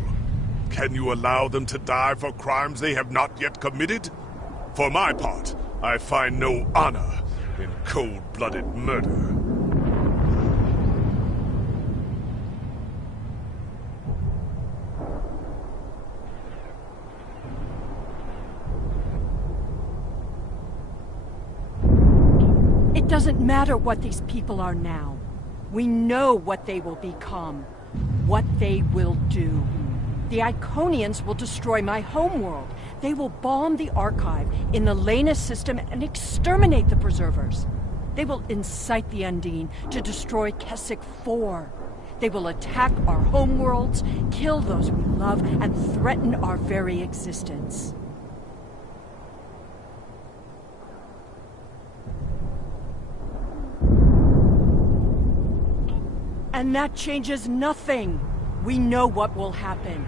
Can you allow them to die for crimes they have not yet committed? For my part, I find no honor in cold-blooded murder. It doesn't matter what these people are now. We know what they will become, what they will do. The Iconians will destroy my homeworld. They will bomb the archive in the Lena system and exterminate the Preservers. They will incite the Undine to destroy Keswick 4. They will attack our homeworlds, kill those we love, and threaten our very existence. And that changes nothing. We know what will happen.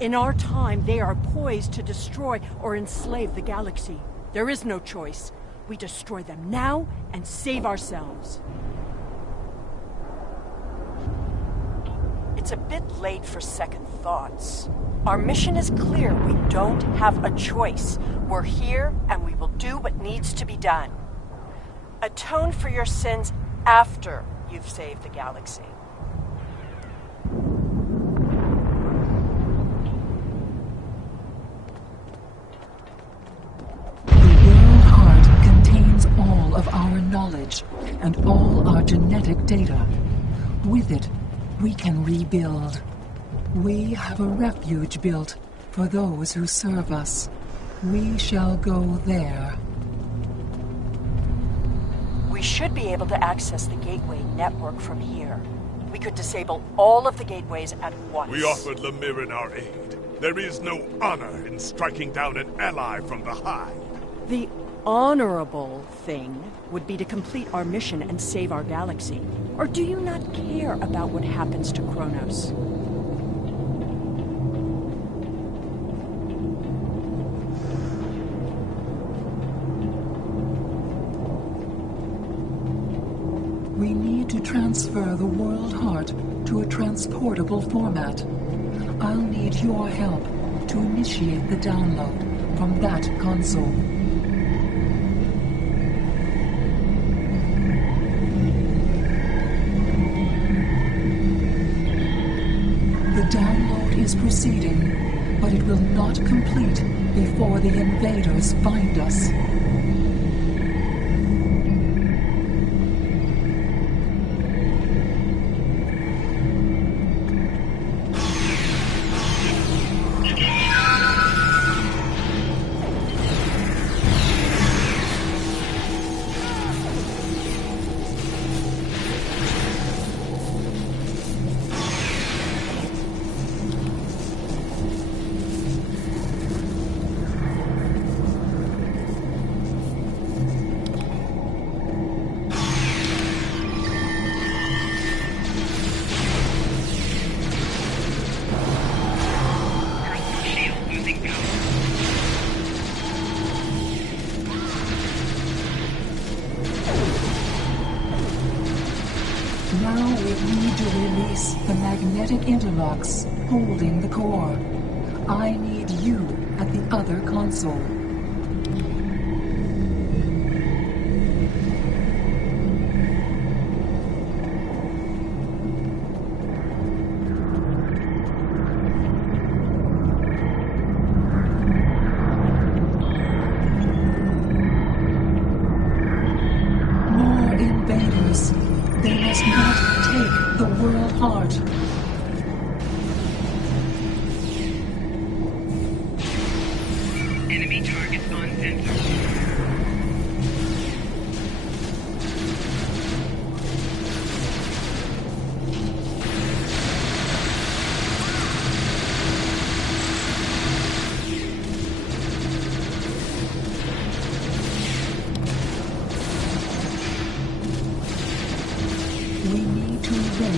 In our time, they are poised to destroy or enslave the galaxy. There is no choice. We destroy them now and save ourselves. It's a bit late for second thoughts. Our mission is clear. We don't have a choice. We're here, and we will do what needs to be done. Atone for your sins after you've saved the galaxy. All of our knowledge and all our genetic data. With it, we can rebuild. We have a refuge built for those who serve us. We shall go there. We should be able to access the gateway network from here. We could disable all of the gateways at once. We offered Lemirin our aid. There is no honor in striking down an ally from the Hive. The honorable thing would be to complete our mission and save our galaxy. Or do you not care about what happens to Kronos? We need to transfer the World Heart to a transportable format. I'll need your help to initiate the download from that console. The download is proceeding, but it will not complete before the invaders find us. Interlocks holding the core. I need you at the other console. More invaders. They must not take the World Heart.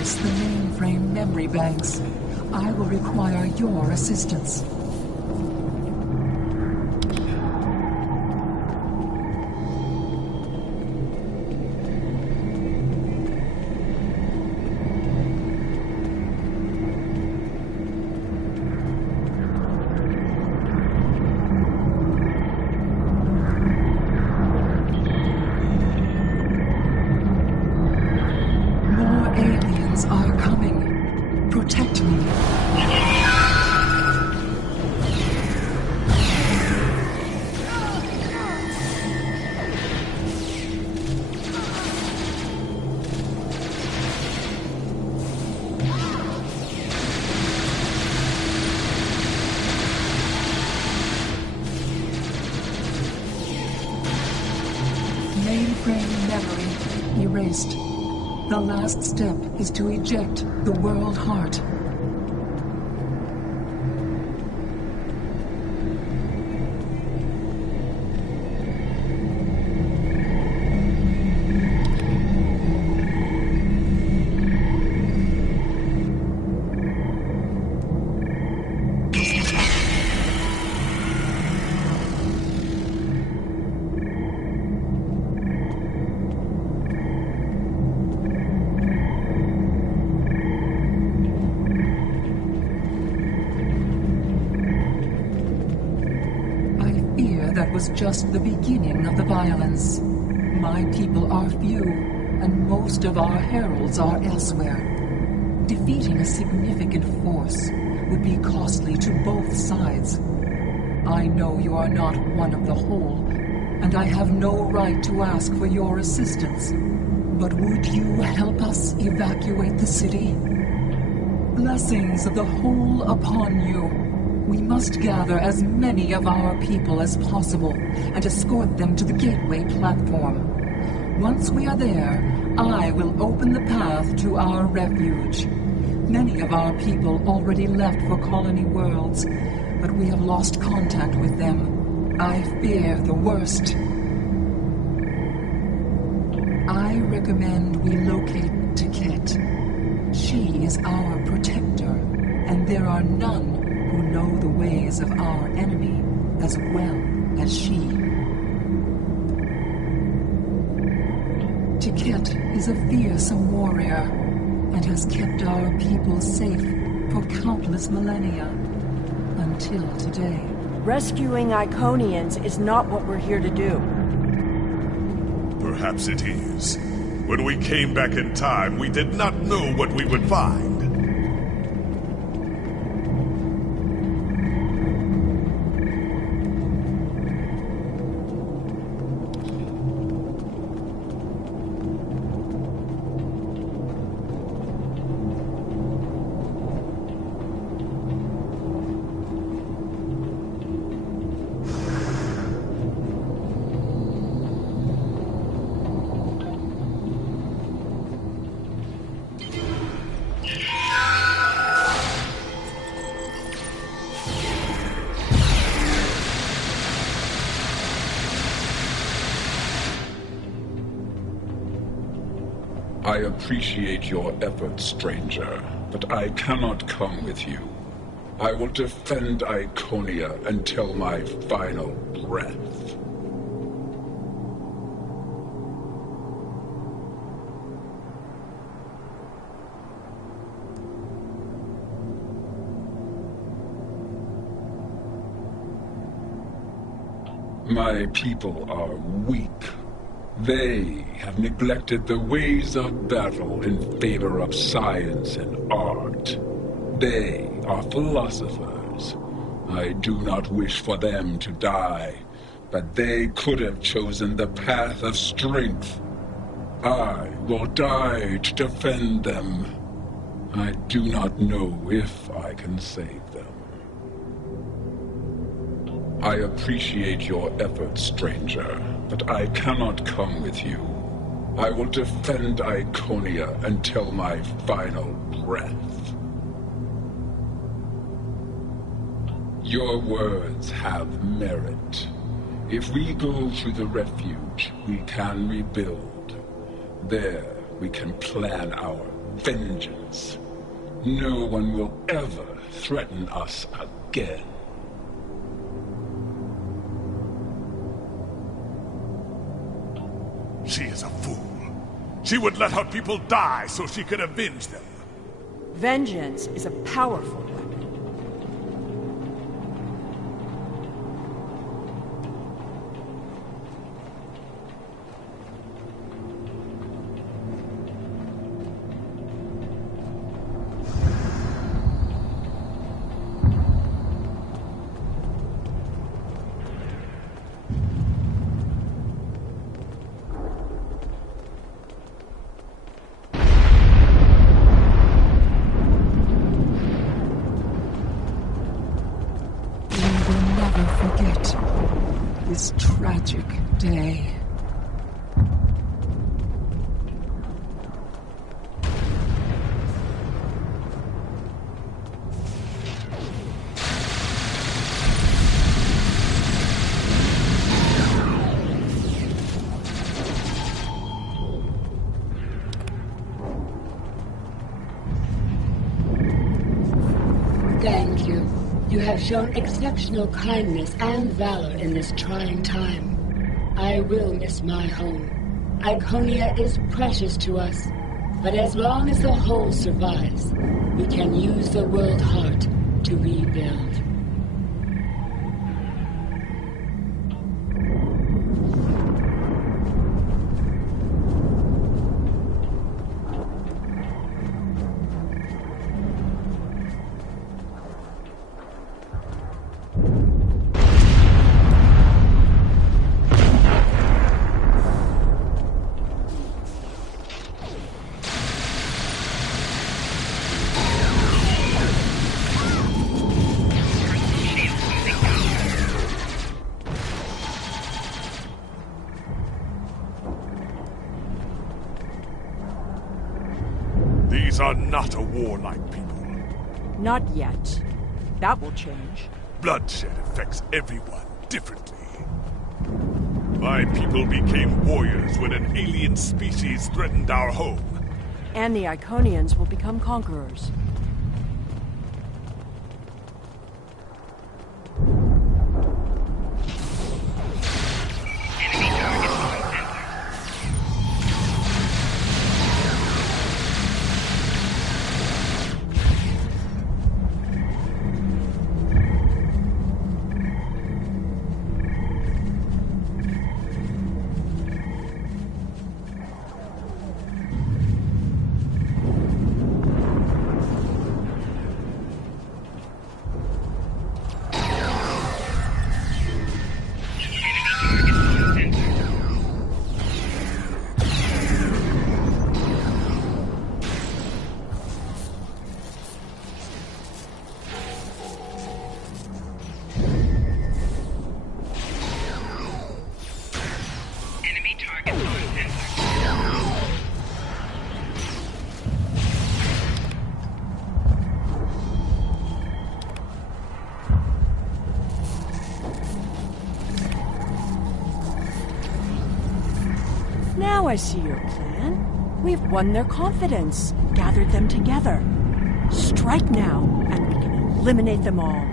The mainframe memory banks. I will require your assistance. More aliens are coming. Protect me. Mainframe memory erased. The last step is to eject the world heart. That was just the beginning of the violence. My people are few, and most of our heralds are elsewhere. Defeating a significant force would be costly to both sides. I know you are not one of the whole, and I have no right to ask for your assistance. But would you help us evacuate the city? Blessings of the whole upon you. We must gather as many of our people as possible and escort them to the gateway platform. Once we are there, I will open the path to our refuge. Many of our people already left for Colony Worlds, but we have lost contact with them. I fear the worst. I recommend we locate Tiket. She is our protector, and there are none who know the ways of our enemy as well as she. Tiket is a fearsome warrior and has kept our people safe for countless millennia until today. Rescuing Iconians is not what we're here to do. Perhaps it is. When we came back in time, we did not know what we would find. I appreciate your efforts, stranger, but I cannot come with you. I will defend Iconia until my final breath. My people are weak. They have neglected the ways of battle in favor of science and art. They are philosophers. I do not wish for them to die, but they could have chosen the path of strength. I will die to defend them. I do not know if I can save them. I appreciate your efforts, stranger, but I cannot come with you. I will defend Iconia until my final breath. Your words have merit. If we go to the refuge, we can rebuild. There, we can plan our vengeance. No one will ever threaten us again. She is a fool. She would let her people die so she could avenge them. Vengeance is a powerful weapon. Thank you. You have shown exceptional kindness and valor in this trying time. I will miss my home. Iconia is precious to us, but as long as the whole survives, we can use the world heart to rebuild. These are not a warlike people. Not yet. That will change. Bloodshed affects everyone differently. My people became warriors when an alien species threatened our home. And the Iconians will become conquerors. Now I see your plan. We've won their confidence, gathered them together. Strike now, and we can eliminate them all.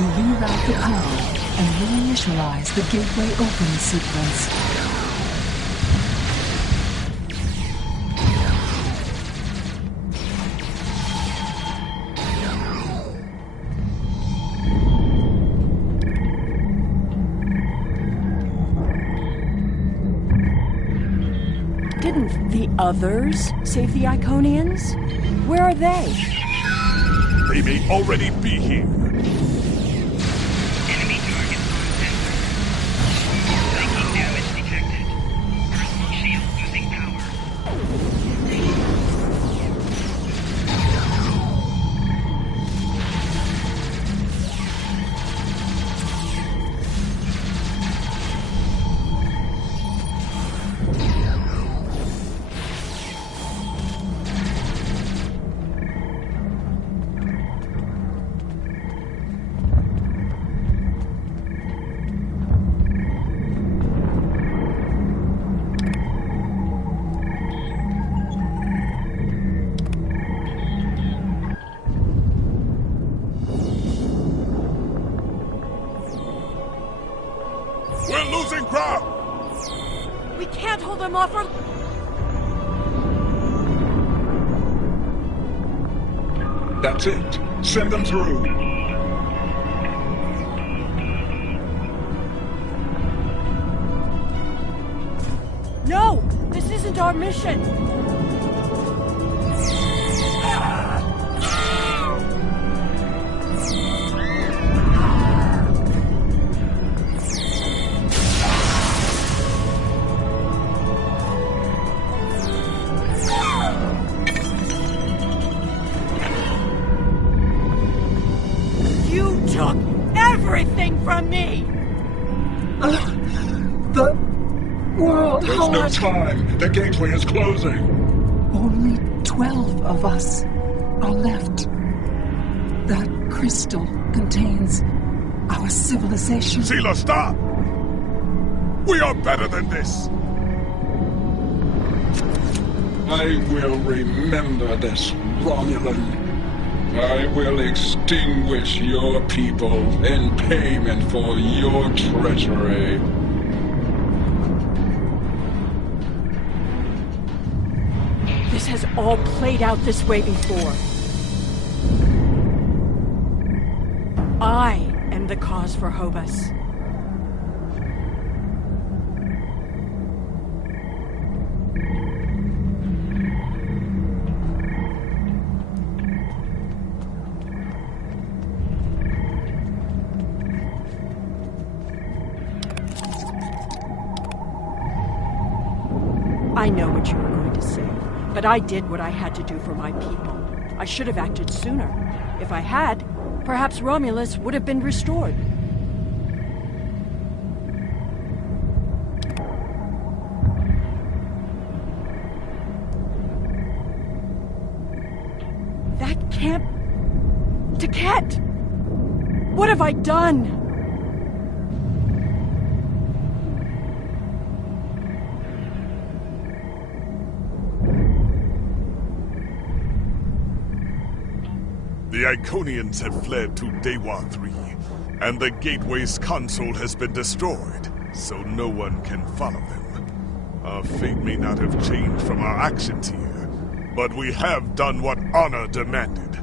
To reroute the power and reinitialize the gateway open sequence. Didn't the others save the Iconians? Where are they? They may already be here. pull them off or... That's it. Send them through. No! This isn't our mission! You took everything from me! The world There's no heart. time. The gateway is closing. Only 12 of us are left. That crystal contains our civilization. Sela, stop! We are better than this! I will remember this, Romulan. I will extinguish your people in payment for your treachery. This has all played out this way before. I am the cause for Hobus. I know what you were going to say, but I did what I had to do for my people. I should have acted sooner. If I had, perhaps Romulus would have been restored. That can't... Taket! What have I done? The Iconians have fled to Dewa 3, and the Gateway's console has been destroyed, so no one can follow them. Our fate may not have changed from our actions here, but we have done what honor demanded.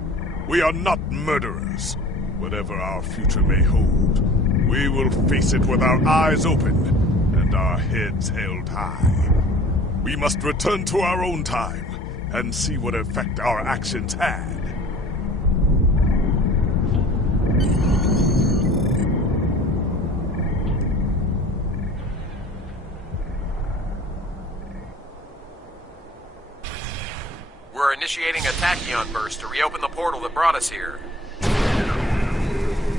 We are not murderers. Whatever our future may hold, we will face it with our eyes open and our heads held high. We must return to our own time and see what effect our actions had. We're initiating a tachyon burst to reopen the portal that brought us here.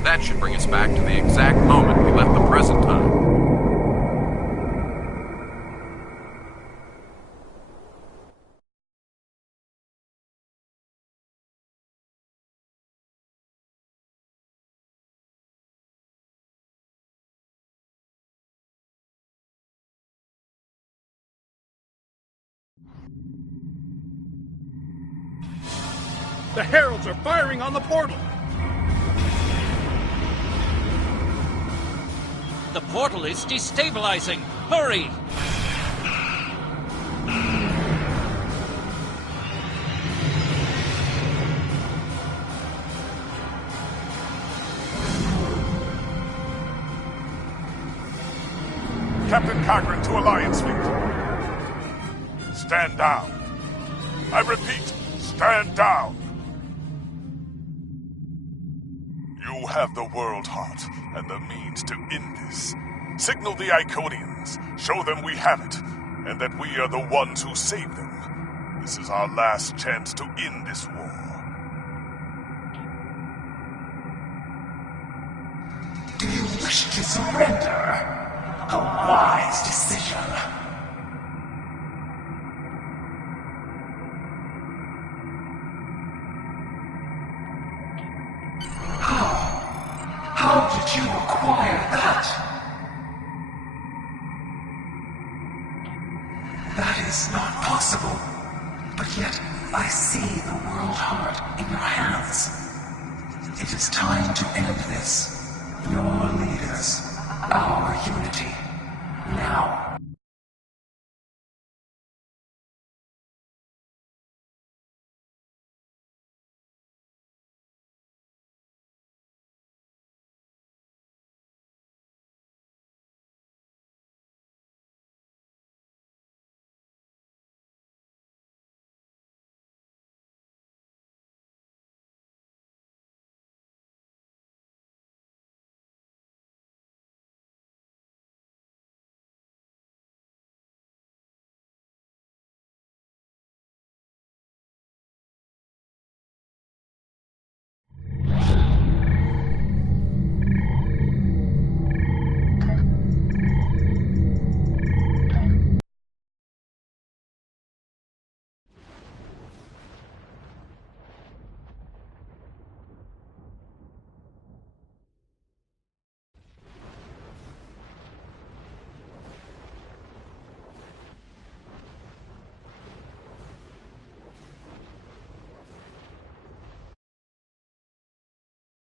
That should bring us back to the exact moment we left the present time. The heralds are firing on the portal! The portal is destabilizing! Hurry! Captain Cochran to Alliance Fleet. Stand down. I repeat, stand down. You have the World Heart and the means to end this. Signal the Iconians, show them we have it, and that we are the ones who save them. This is our last chance to end this war. Do you wish to surrender? A wise decision. How did you acquire that? That is not possible. But yet, I see the World Heart in your hands. It is time to end this. Your leaders, our unity. Now.